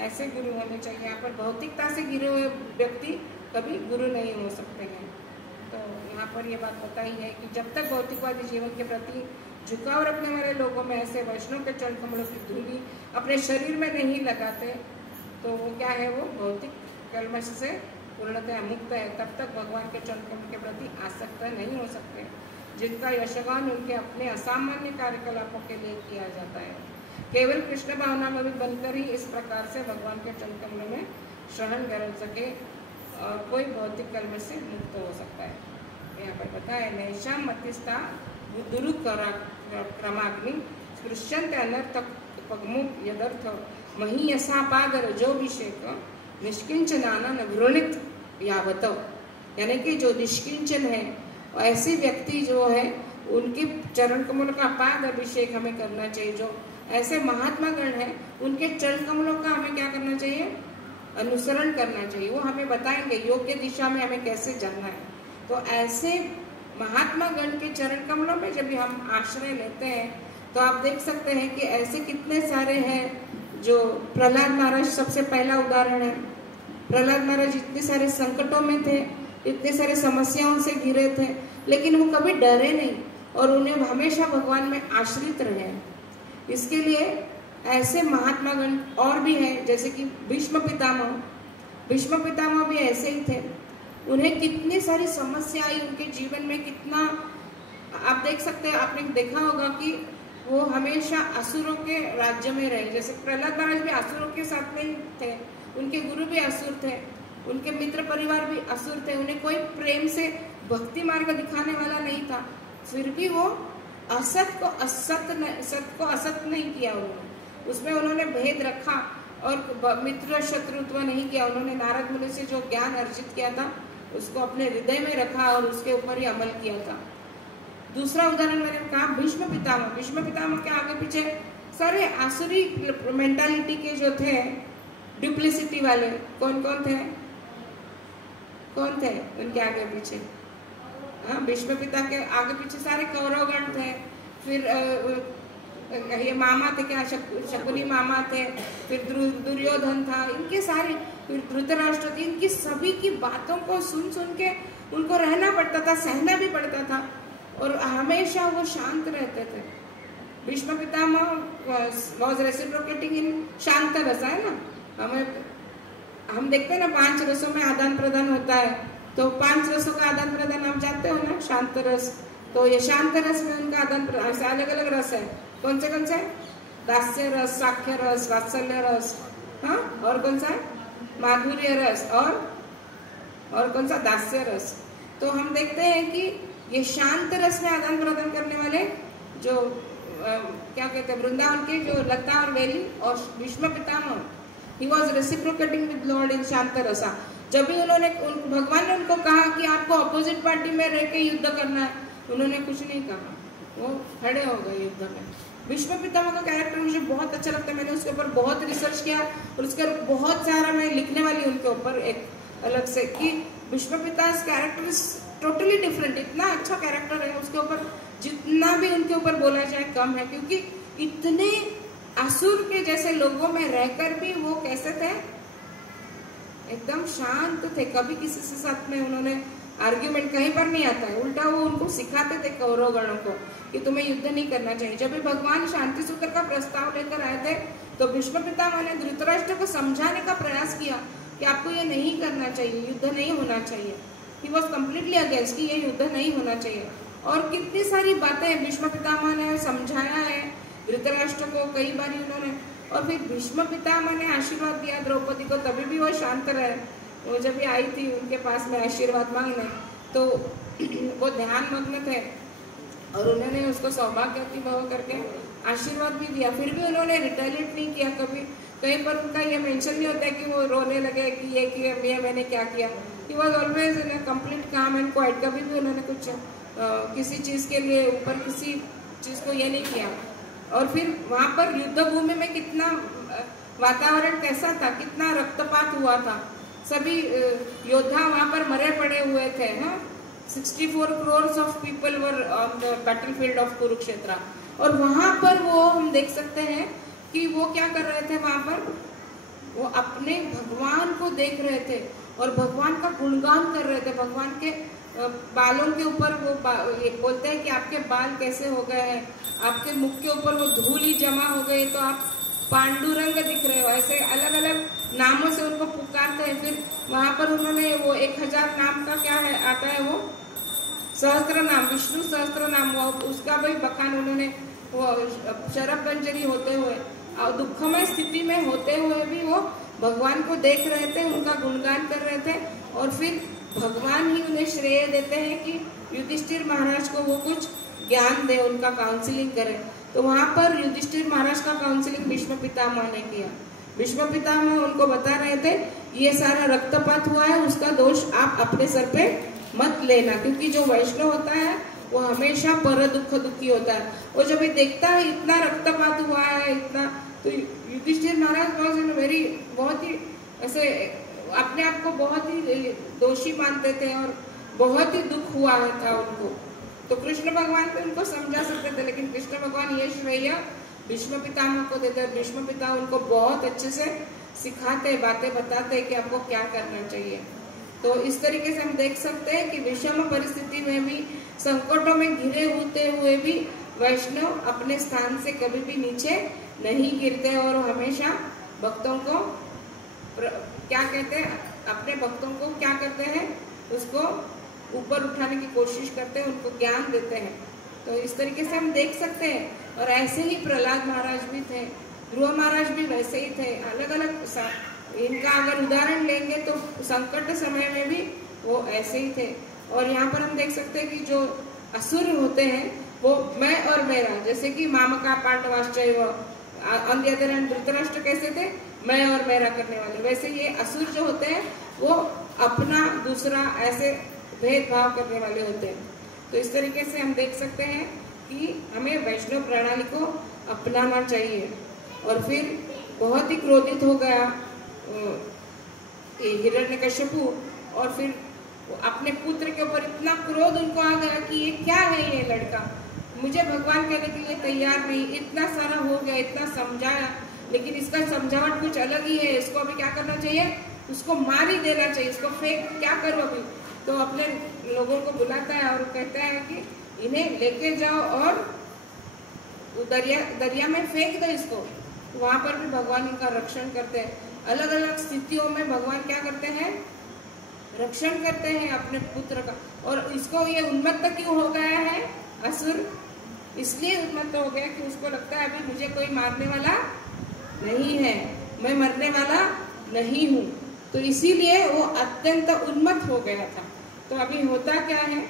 ऐसे गुरु होने चाहिए। यहाँ पर भौतिकता से घिरे हुए व्यक्ति कभी गुरु नहीं हो सकते हैं। तो यहाँ पर ये बात बताई है कि जब तक भौतिकवादी जीवन के प्रति झुकाव रखने वाले लोगों में ऐसे वैष्णव के चरण कमलों की धूली अपने शरीर में नहीं लगाते, तो वो क्या है, वो भौतिक कलमश से पूर्णतः मुक्त है। तब तक भगवान के चरण कमल के प्रति आसक्त नहीं हो सकते, जिनका यशगान उनके अपने असामान्य कार्यकलापों के लिए किया जाता है। केवल कृष्ण भावना में भी बनकर ही इस प्रकार से भगवान के चरण कमलों में शरण कर सके और कोई भौतिक कलमश से मुक्त हो सकता है। यहाँ पर बताया नैशाम मतिस्था बुद्धुरु क्रमाग्नि स्पृश्यन्ते अनर्थक पगमुख यदर्थ मही यसापागर जो विषेक निष्किंचनानन वृणित यावत। यानी कि जो निष्किंचन है, ऐसे व्यक्ति जो है उनके चरण कमल का पाद अभिषेक हमें करना चाहिए। जो ऐसे महात्मा गण हैं उनके चरण कमलों का हमें क्या करना चाहिए? अनुसरण करना चाहिए। वो हमें बताएंगे योग्य दिशा में हमें कैसे जाना है। तो ऐसे महात्मा गण के चरण कमलों में जब हम आश्रय लेते हैं तो आप देख सकते हैं कि ऐसे कितने सारे हैं। जो प्रहलाद महाराज सबसे पहला उदाहरण है। प्रहलाद महाराज इतने सारे संकटों में थे, इतने सारे समस्याओं से घिरे थे, लेकिन वो कभी डरे नहीं और उन्हें हमेशा भगवान में आश्रित रहे। इसके लिए ऐसे महात्मा गण और भी हैं, जैसे कि भीष्म पितामह। भीष्म पितामह भी ऐसे ही थे। उन्हें कितनी सारी समस्या आई उनके जीवन में, कितना आप देख सकते हैं। आपने देखा होगा कि वो हमेशा असुरों के राज्य में रहे। जैसे प्रहलाद महाराज भी असुरों के साथ में थे, उनके गुरु भी असुर थे, उनके मित्र परिवार भी असुर थे। उन्हें कोई प्रेम से भक्ति मार्ग दिखाने वाला नहीं था, फिर भी वो सत को असत नहीं किया। उन्होंने उसमें उन्होंने भेद रखा और मित्र शत्रुत्व नहीं किया। उन्होंने नारद मुनि से जो ज्ञान अर्जित किया था उसको अपने हृदय में रखा और उसके ऊपर ही अमल किया था। दूसरा उदाहरण मैंने कहा भीष्म पितामह। भीष्म पितामह के आगे पीछे सारे आसुरी मेंटालिटी के जो थे, डुप्लिसिटी वाले, कौन कौन थे उनके आगे पीछे? हाँ, भीष्म पिता के आगे पीछे सारे कौरवगण थे। फिर ये मामा थे, क्या शकुनी मामा थे, फिर दुर्योधन था, इनके सारे, फिर धृतराष्ट्र थे। इनकी सभी की बातों को सुन के उनको रहना पड़ता था, सहना भी पड़ता था और हमेशा वो शांत रहते थे। भीष्म पितामह वाज रेसिप्रोकेटिंग इन शांत रस, है ना। हम देखते हैं ना 5 रसों में आदान प्रदान होता है, तो 5 रसों का आदान प्रदान आप जानते हो ना, शांत रस। तो ये शांत रस में उनका आदान प्रदान अलग अलग रस है। कौन से दास्य रस, साख्य रस, वात्सल्य रस, हाँ, और कौन सा है? माधुर्य रस, और कौन सा? दास्य रस। तो हम देखते हैं कि ये शांत रस में आदान प्रदान करने वाले जो क्या कहते हैं, वृंदावन के जो लता और वेली और Bhishma Pitamah, he was reciprocating with lord in शांत रसा। जब भी भगवान ने उनको कहा कि आपको अपोजिट पार्टी में रह के युद्ध करना है, उन्होंने कुछ नहीं कहा, वो खड़े हो गए युद्ध में। भीष्म पितामह का कैरेक्टर मुझे बहुत अच्छा लगता है। मैंने उसके ऊपर बहुत रिसर्च किया और उसके बहुत सारा मैं लिखने वाली उनके ऊपर एक अलग से, कि Bhishma Pitamah character is totally different. इतना अच्छा कैरेक्टर है, उसके ऊपर जितना भी उनके ऊपर बोला जाए कम है, क्योंकि इतने असुर के जैसे लोगों में रहकर भी वो कैसे थे? एकदम शांत थे। कभी किसी से साथ में उन्होंने आर्ग्यूमेंट कहीं पर नहीं आता है। उल्टा वो उनको सिखाते थे कौरवगणों को कि तुम्हें युद्ध नहीं करना चाहिए। जब भी भगवान शांति सूत्र का प्रस्ताव लेकर आए थे तो भीष्म पितामह ने धृतराष्ट्र को समझाने का प्रयास किया कि आपको ये नहीं करना चाहिए, युद्ध नहीं होना चाहिए। ही वॉज कम्प्लीटली अगेंस्ट कि ये युद्ध नहीं होना चाहिए। और कितनी सारी बातें भीष्म पितामह ने समझाया है धृतराष्ट्र को, कई बार उन्होंने। और फिर भीष्म पितामह ने आशीर्वाद दिया द्रौपदी को, तभी भी वो शांत रहे। वो जब भी आई थी उनके पास में आशीर्वाद मांगने, तो वो ध्यान मग्न थे और उन्होंने उसको सौभाग्यवती भव करके आशीर्वाद भी दिया। फिर भी उन्होंने रिटेलिएट नहीं किया कभी। कहीं पर उनका ये मेंशन नहीं होता है कि वो रोने लगे कि ये किया, ये मैंने क्या किया। He was always in complete काम एंड क्वाइट। कभी भी उन्होंने कुछ किसी चीज़ के लिए ऊपर किसी चीज़ को ये नहीं किया। और फिर वहाँ पर युद्ध भूमि में कितना वातावरण कैसा था, कितना रक्तपात हुआ था, सभी योद्धा वहां पर मरे पड़े हुए थे। 64 crores of people were on the battlefield of Kurukshetra. और वहां पर वो हम देख सकते हैं कि वो क्या कर रहे थे, वहां पर वो अपने भगवान को देख रहे थे और भगवान का गुणगान कर रहे थे। भगवान के बालों के ऊपर वो ये बोलते हैं कि आपके बाल कैसे हो गए हैं, आपके मुख के ऊपर वो धूल ही जमा हो गई तो आप पांडुरंग दिख रहे हो। ऐसे अलग अलग नामों से उनको पुकारते हैं। फिर वहां पर उन्होंने वो 1000 नाम का क्या है आता है, वो सहस्त्र नाम, विष्णु सहस्त्र नाम, वो उसका भी बखान उन्होंने, वो शरभ पंजरी होते हुए और दुखमय स्थिति में होते हुए भी वो भगवान को देख रहे थे, उनका गुणगान कर रहे थे। और फिर भगवान ही उन्हें श्रेय देते हैं कि युधिष्ठिर महाराज को वो कुछ ज्ञान दे, उनका काउंसलिंग करे। तो वहां पर युधिष्ठिर महाराज का काउंसलिंग भीष्म पितामह ने किया। भीष्म पितामह उनको बता रहे थे ये सारा रक्तपात हुआ है, उसका दोष आप अपने सर पे मत लेना, क्योंकि जो वैष्णव होता है वो हमेशा पर दुखी होता है। वो जब ये देखता है इतना रक्तपात हुआ है इतना, तो युधिष्ठिर महाराज बहुत ही ऐसे अपने आप को बहुत ही दोषी मानते थे और बहुत ही दुख हुआ था उनको। तो कृष्ण भगवान तो उनको समझा सकते थे, लेकिन कृष्ण भगवान ये श्रेय भीष्म पितामह को देते। भीष्म पिता उनको बहुत अच्छे से सिखाते, बातें बताते कि आपको क्या करना चाहिए। तो इस तरीके से हम देख सकते हैं कि विषम परिस्थिति में भी, संकटों में घिरे होते हुए भी वैष्णव अपने स्थान से कभी भी नीचे नहीं गिरते और हमेशा भक्तों को क्या कहते हैं, अपने भक्तों को क्या करते हैं, उसको ऊपर उठाने की कोशिश करते हैं, उनको ज्ञान देते हैं। तो इस तरीके से हम देख सकते हैं। और ऐसे ही प्रहलाद महाराज भी थे, ध्रुव महाराज भी वैसे ही थे। अलग अलग इनका अगर उदाहरण लेंगे तो संकट समय में भी वो ऐसे ही थे। और यहाँ पर हम देख सकते हैं कि जो असुर होते हैं वो मैं और मेरा, जैसे कि मामका पांडवाश्चैव, on the other hand Dhritarashtra कैसे थे, मैं और मेरा करने वाले, वैसे ये असुर जो होते हैं वो अपना दूसरा ऐसे भेदभाव करने वाले होते हैं। तो इस तरीके से हम देख सकते हैं कि हमें वैष्णव प्रणाली को अपनाना चाहिए। और फिर बहुत ही क्रोधित हो गया हिरण्यकश्यपु, और फिर अपने पुत्र के ऊपर इतना क्रोध उनको आ गया कि ये क्या है, ये लड़का मुझे भगवान कहने के लिए तैयार नहीं, इतना सारा हो गया, इतना समझाया, लेकिन इसका समझावट कुछ अलग ही है, इसको अभी क्या करना चाहिए, उसको मार ही देना चाहिए, इसको फेंक, क्या करूँ अभी। तो अपने लोगों को बुलाता है और कहता है कि इन्हें लेके जाओ और दरिया में फेंक दो इसको। वहां पर भी भगवान इनका रक्षण करते हैं। अलग अलग स्थितियों में भगवान क्या करते हैं, रक्षण करते हैं अपने पुत्र का। और इसको ये उन्मत्त क्यों हो गया है, असुर इसलिए उन्मत्त हो गया कि उसको लगता है अभी मुझे कोई मारने वाला नहीं है, मैं मरने वाला नहीं हूँ, तो इसीलिए वो अत्यंत उन्मत्त हो गया था। तो अभी होता क्या है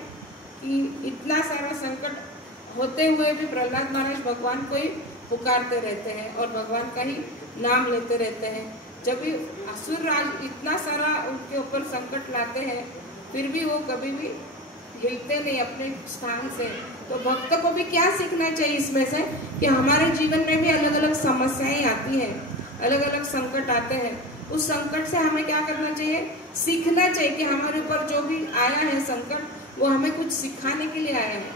कि इतना सारा संकट होते हुए भी प्रहलाद महाराज भगवान को ही पुकारते रहते हैं और भगवान का ही नाम लेते रहते हैं। जब भी असुर राज इतना सारा उनके ऊपर संकट लाते हैं फिर भी वो कभी भी हिलते नहीं अपने स्थान से। तो भक्त को भी क्या सीखना चाहिए इसमें से कि हमारे जीवन में भी अलग अलग समस्याएं आती हैं, अलग अलग संकट आते हैं। उस संकट से हमें क्या करना चाहिए, सीखना चाहिए कि हमारे ऊपर जो भी आया है संकट वो हमें कुछ सिखाने के लिए आया है।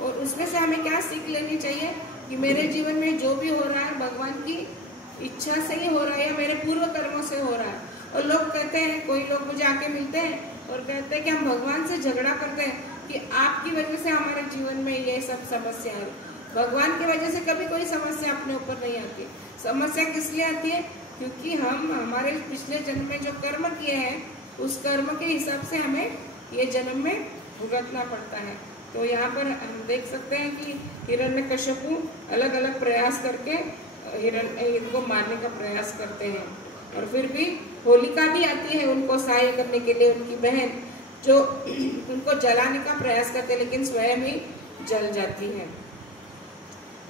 और उसमें से हमें क्या सीख लेनी चाहिए कि मेरे जीवन में जो भी हो रहा है भगवान की इच्छा से ही हो रहा है या मेरे पूर्व कर्मों से हो रहा है। और लोग कहते हैं, कोई लोग मुझे आके मिलते हैं और कहते हैं कि हम भगवान से झगड़ा करते हैं कि आपकी वजह से हमारे जीवन में ये सब समस्या है। भगवान की वजह से कभी कोई समस्या अपने ऊपर नहीं आती। समस्या किस लिए आती है, क्योंकि हम हमारे पिछले जन्म में जो कर्म किए हैं उस कर्म के हिसाब से हमें ये जन्म में भुगतना पड़ता है। तो यहाँ पर हम देख सकते हैं कि हिरण्यकश्यपु अलग अलग प्रयास करके इनको मारने का प्रयास करते हैं। और फिर भी होलिका भी आती है उनको सहाय करने के लिए, उनकी बहन जो उनको जलाने का प्रयास करते हैं लेकिन स्वयं ही जल जाती है।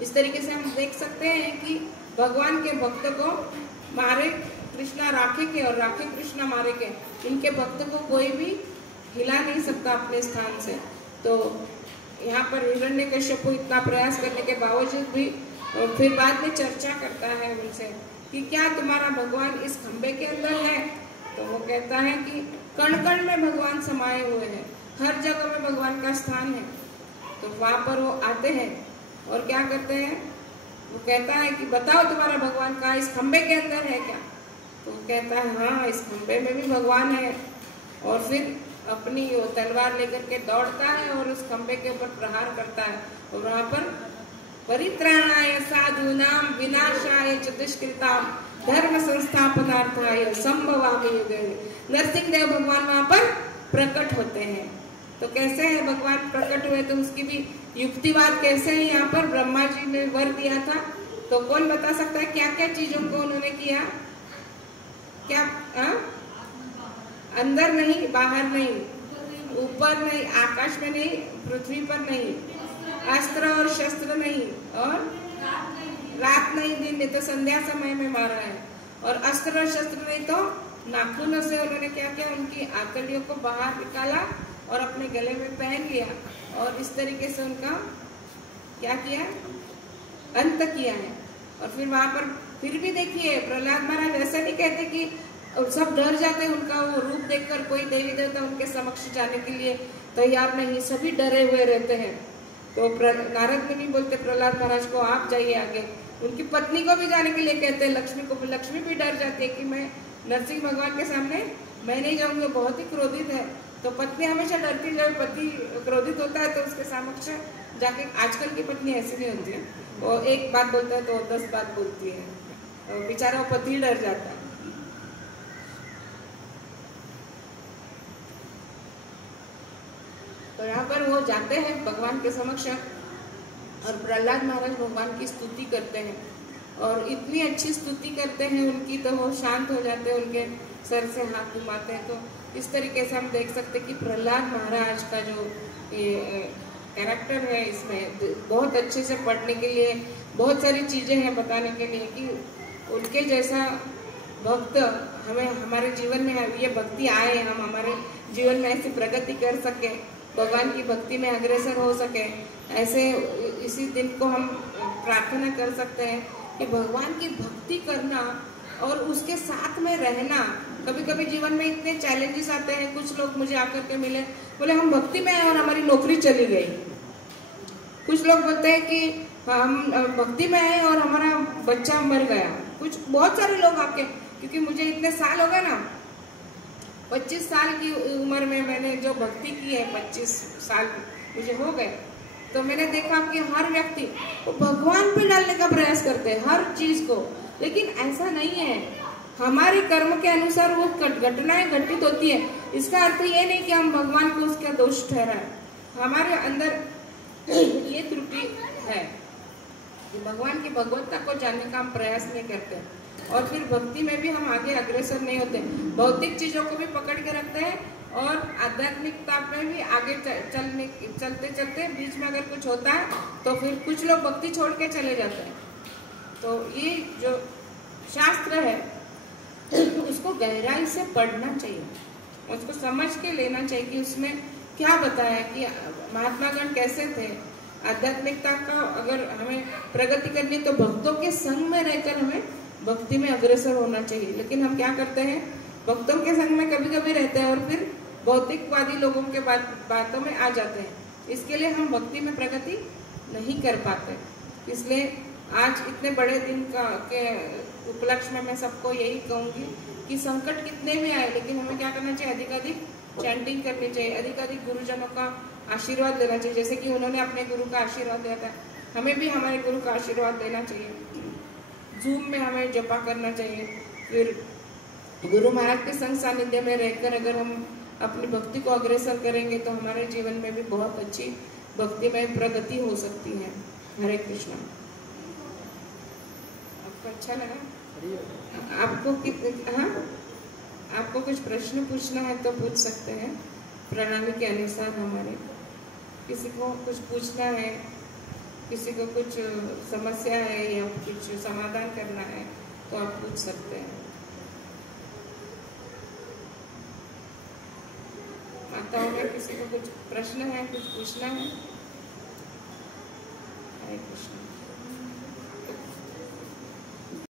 इस तरीके से हम देख सकते हैं कि भगवान के भक्त को मारे कृष्णा राखे के और राखे कृष्णा मारे के, इनके भक्त को कोई भी हिला नहीं सकता अपने स्थान से। तो यहाँ पर हिरण्यकश्यप इतना प्रयास करने के बावजूद भी और फिर बाद में चर्चा करता है उनसे कि क्या तुम्हारा भगवान इस खंबे के अंदर है? तो वो कहता है कि कण कण में भगवान समाये हुए हैं, हर जगह में भगवान का स्थान है। तो वहां पर वो आते हैं और क्या करते हैं, वो कहता है कि बताओ तुम्हारा भगवान कहाँ, इस खंबे के अंदर है क्या? तो वो कहता है हाँ, इस खंबे में भी भगवान है। और फिर अपनी वो तलवार लेकर के दौड़ता है और उस खंबे के ऊपर प्रहार करता है। और वहां पर परित्राणाय साधूनां विनाशाय च दुष्कृतां धर्म संस्थापनार्थाय संभवामि युगे। नरसिंह देव भगवान वहां पर प्रकट होते हैं। तो कैसे है भगवान प्रकट हुए, तो उसकी भी युक्तिवाद कैसे है। यहाँ पर ब्रह्मा जी ने वर दिया था, तो कौन बता सकता है क्या क्या चीजों को उन्होंने किया? क्या अंदर नहीं, बाहर नहीं, ऊपर नहीं, आकाश में नहीं, पृथ्वी पर नहीं, अस्त्र और शस्त्र नहीं, और रात नहीं दिन नहीं, तो संध्या समय में मारा है। और अस्त्र और शस्त्र नहीं तो नाखूनों से उन्होंने क्या किया, उनकी आंतड़ियों को बाहर निकाला और अपने गले में पहन लिया और इस तरीके से उनका क्या किया, अंत किया है। और फिर वहां पर फिर भी देखिए प्रहलाद महाराज ऐसा नहीं कहते कि सब डर जाते हैं उनका वो रूप देखकर, कोई देवी देवता उनके समक्ष जाने के लिए तैयार नहीं, सभी डरे हुए रहते हैं। तो नारद मुनि बोलते प्रहलाद महाराज को आप जाइए आगे। उनकी पत्नी को भी जाने के लिए कहते हैं, लक्ष्मी को भी। लक्ष्मी भी डर जाती है कि मैं नरसिंह भगवान के सामने मैं नहीं जाऊंगी, बहुत ही क्रोधित है। तो पत्नी हमेशा डरती, जब पति क्रोधित होता है तो उसके समक्ष जाके, आजकल की पत्नी ऐसी नहीं होती है, वो एक बात बोलता है तो 10 बात बोलती है, तो बेचारा वो पति डर जाता है। तो यहाँ पर वो जाते हैं भगवान के समक्ष और प्रहलाद महाराज भगवान की स्तुति करते हैं और इतनी अच्छी स्तुति करते हैं उनकी, तो वो शांत हो जाते हैं, उनके सर से हाथ घुमाते हैं। तो इस तरीके से हम देख सकते हैं कि प्रहलाद महाराज का जो कैरेक्टर है, इसमें बहुत अच्छे से पढ़ने के लिए बहुत सारी चीजें हैं बताने के लिए कि उनके जैसा भक्त हमें हमारे जीवन में ये भक्ति आए, हम हमारे जीवन में ऐसी प्रगति कर सके, भगवान की भक्ति में अग्रसर हो सके। ऐसे इसी दिन को हम प्रार्थना कर सकते हैं कि भगवान की भक्ति करना और उसके साथ में रहना। कभी कभी जीवन में इतने चैलेंजेस आते हैं, कुछ लोग मुझे आकर के मिले, बोले हम भक्ति में आए और हमारी नौकरी चली गई। कुछ लोग बोलते हैं कि हम भक्ति में आए और हमारा बच्चा मर गया। कुछ बहुत सारे लोग आपके, क्योंकि मुझे इतने साल हो गए ना, 25 साल की उम्र में मैंने जो भक्ति की है, 25 साल मुझे हो गए, तो मैंने देखा कि हर व्यक्ति वो भगवान पे डालने का प्रयास करते हैं हर चीज को। लेकिन ऐसा नहीं है, हमारे कर्म के अनुसार वो घटनाएं घटित होती है। इसका अर्थ ये नहीं कि हम भगवान को उसका दोष ठहराएं। हमारे अंदर ये त्रुटि है कि भगवान की भगवत्ता को जानने का हम प्रयास नहीं करते और फिर भक्ति में भी हम आगे अग्रसर नहीं होते। भौतिक चीजों को भी पकड़ के रखते हैं और आध्यात्मिकता में भी आगे चलते चलते बीच में अगर कुछ होता है तो फिर कुछ लोग भक्ति छोड़ के चले जाते हैं। तो ये जो शास्त्र है उसको गहराई से पढ़ना चाहिए, उसको समझ के लेना चाहिए कि उसमें क्या बताया कि महात्मा गण कैसे थे। आध्यात्मिकता का अगर हमें प्रगति करनी तो भक्तों के संग में रहकर हमें भक्ति में अग्रसर होना चाहिए। लेकिन हम क्या करते हैं, भक्तों के संग में कभी कभी रहते हैं और फिर भौतिकवादी लोगों के बातों में आ जाते हैं। इसके लिए हम भक्ति में प्रगति नहीं कर पाते। इसलिए आज इतने बड़े दिन के उपलक्ष्य में मैं सबको यही कहूंगी कि संकट कितने भी आए, लेकिन हमें क्या करना चाहिए, अधिकाधिक चैंटिंग करनी चाहिए, अधिकाधिक गुरुजनों का आशीर्वाद लेना चाहिए। जैसे कि उन्होंने अपने गुरु का आशीर्वाद दिया था, हमें भी हमारे गुरु का आशीर्वाद देना चाहिए। जूम में हमें जपा करना चाहिए। फिर गुरु महाराज के संग सानिध्य में रहकर अगर हम अपनी भक्ति को अग्रसर करेंगे तो हमारे जीवन में भी बहुत अच्छी भक्ति में प्रगति हो सकती है। हरे कृष्णा। आपको अच्छा लगा? आपको हाँ, आपको कुछ प्रश्न पूछना है तो पूछ सकते हैं प्रणाली के अनुसार। हमारे किसी को कुछ पूछना है, किसी को कुछ समस्या है या कुछ समाधान करना है तो आप पूछ सकते हैं। माताओं में किसी को कुछ प्रश्न है, कुछ पूछना है? हरे कृष्ण।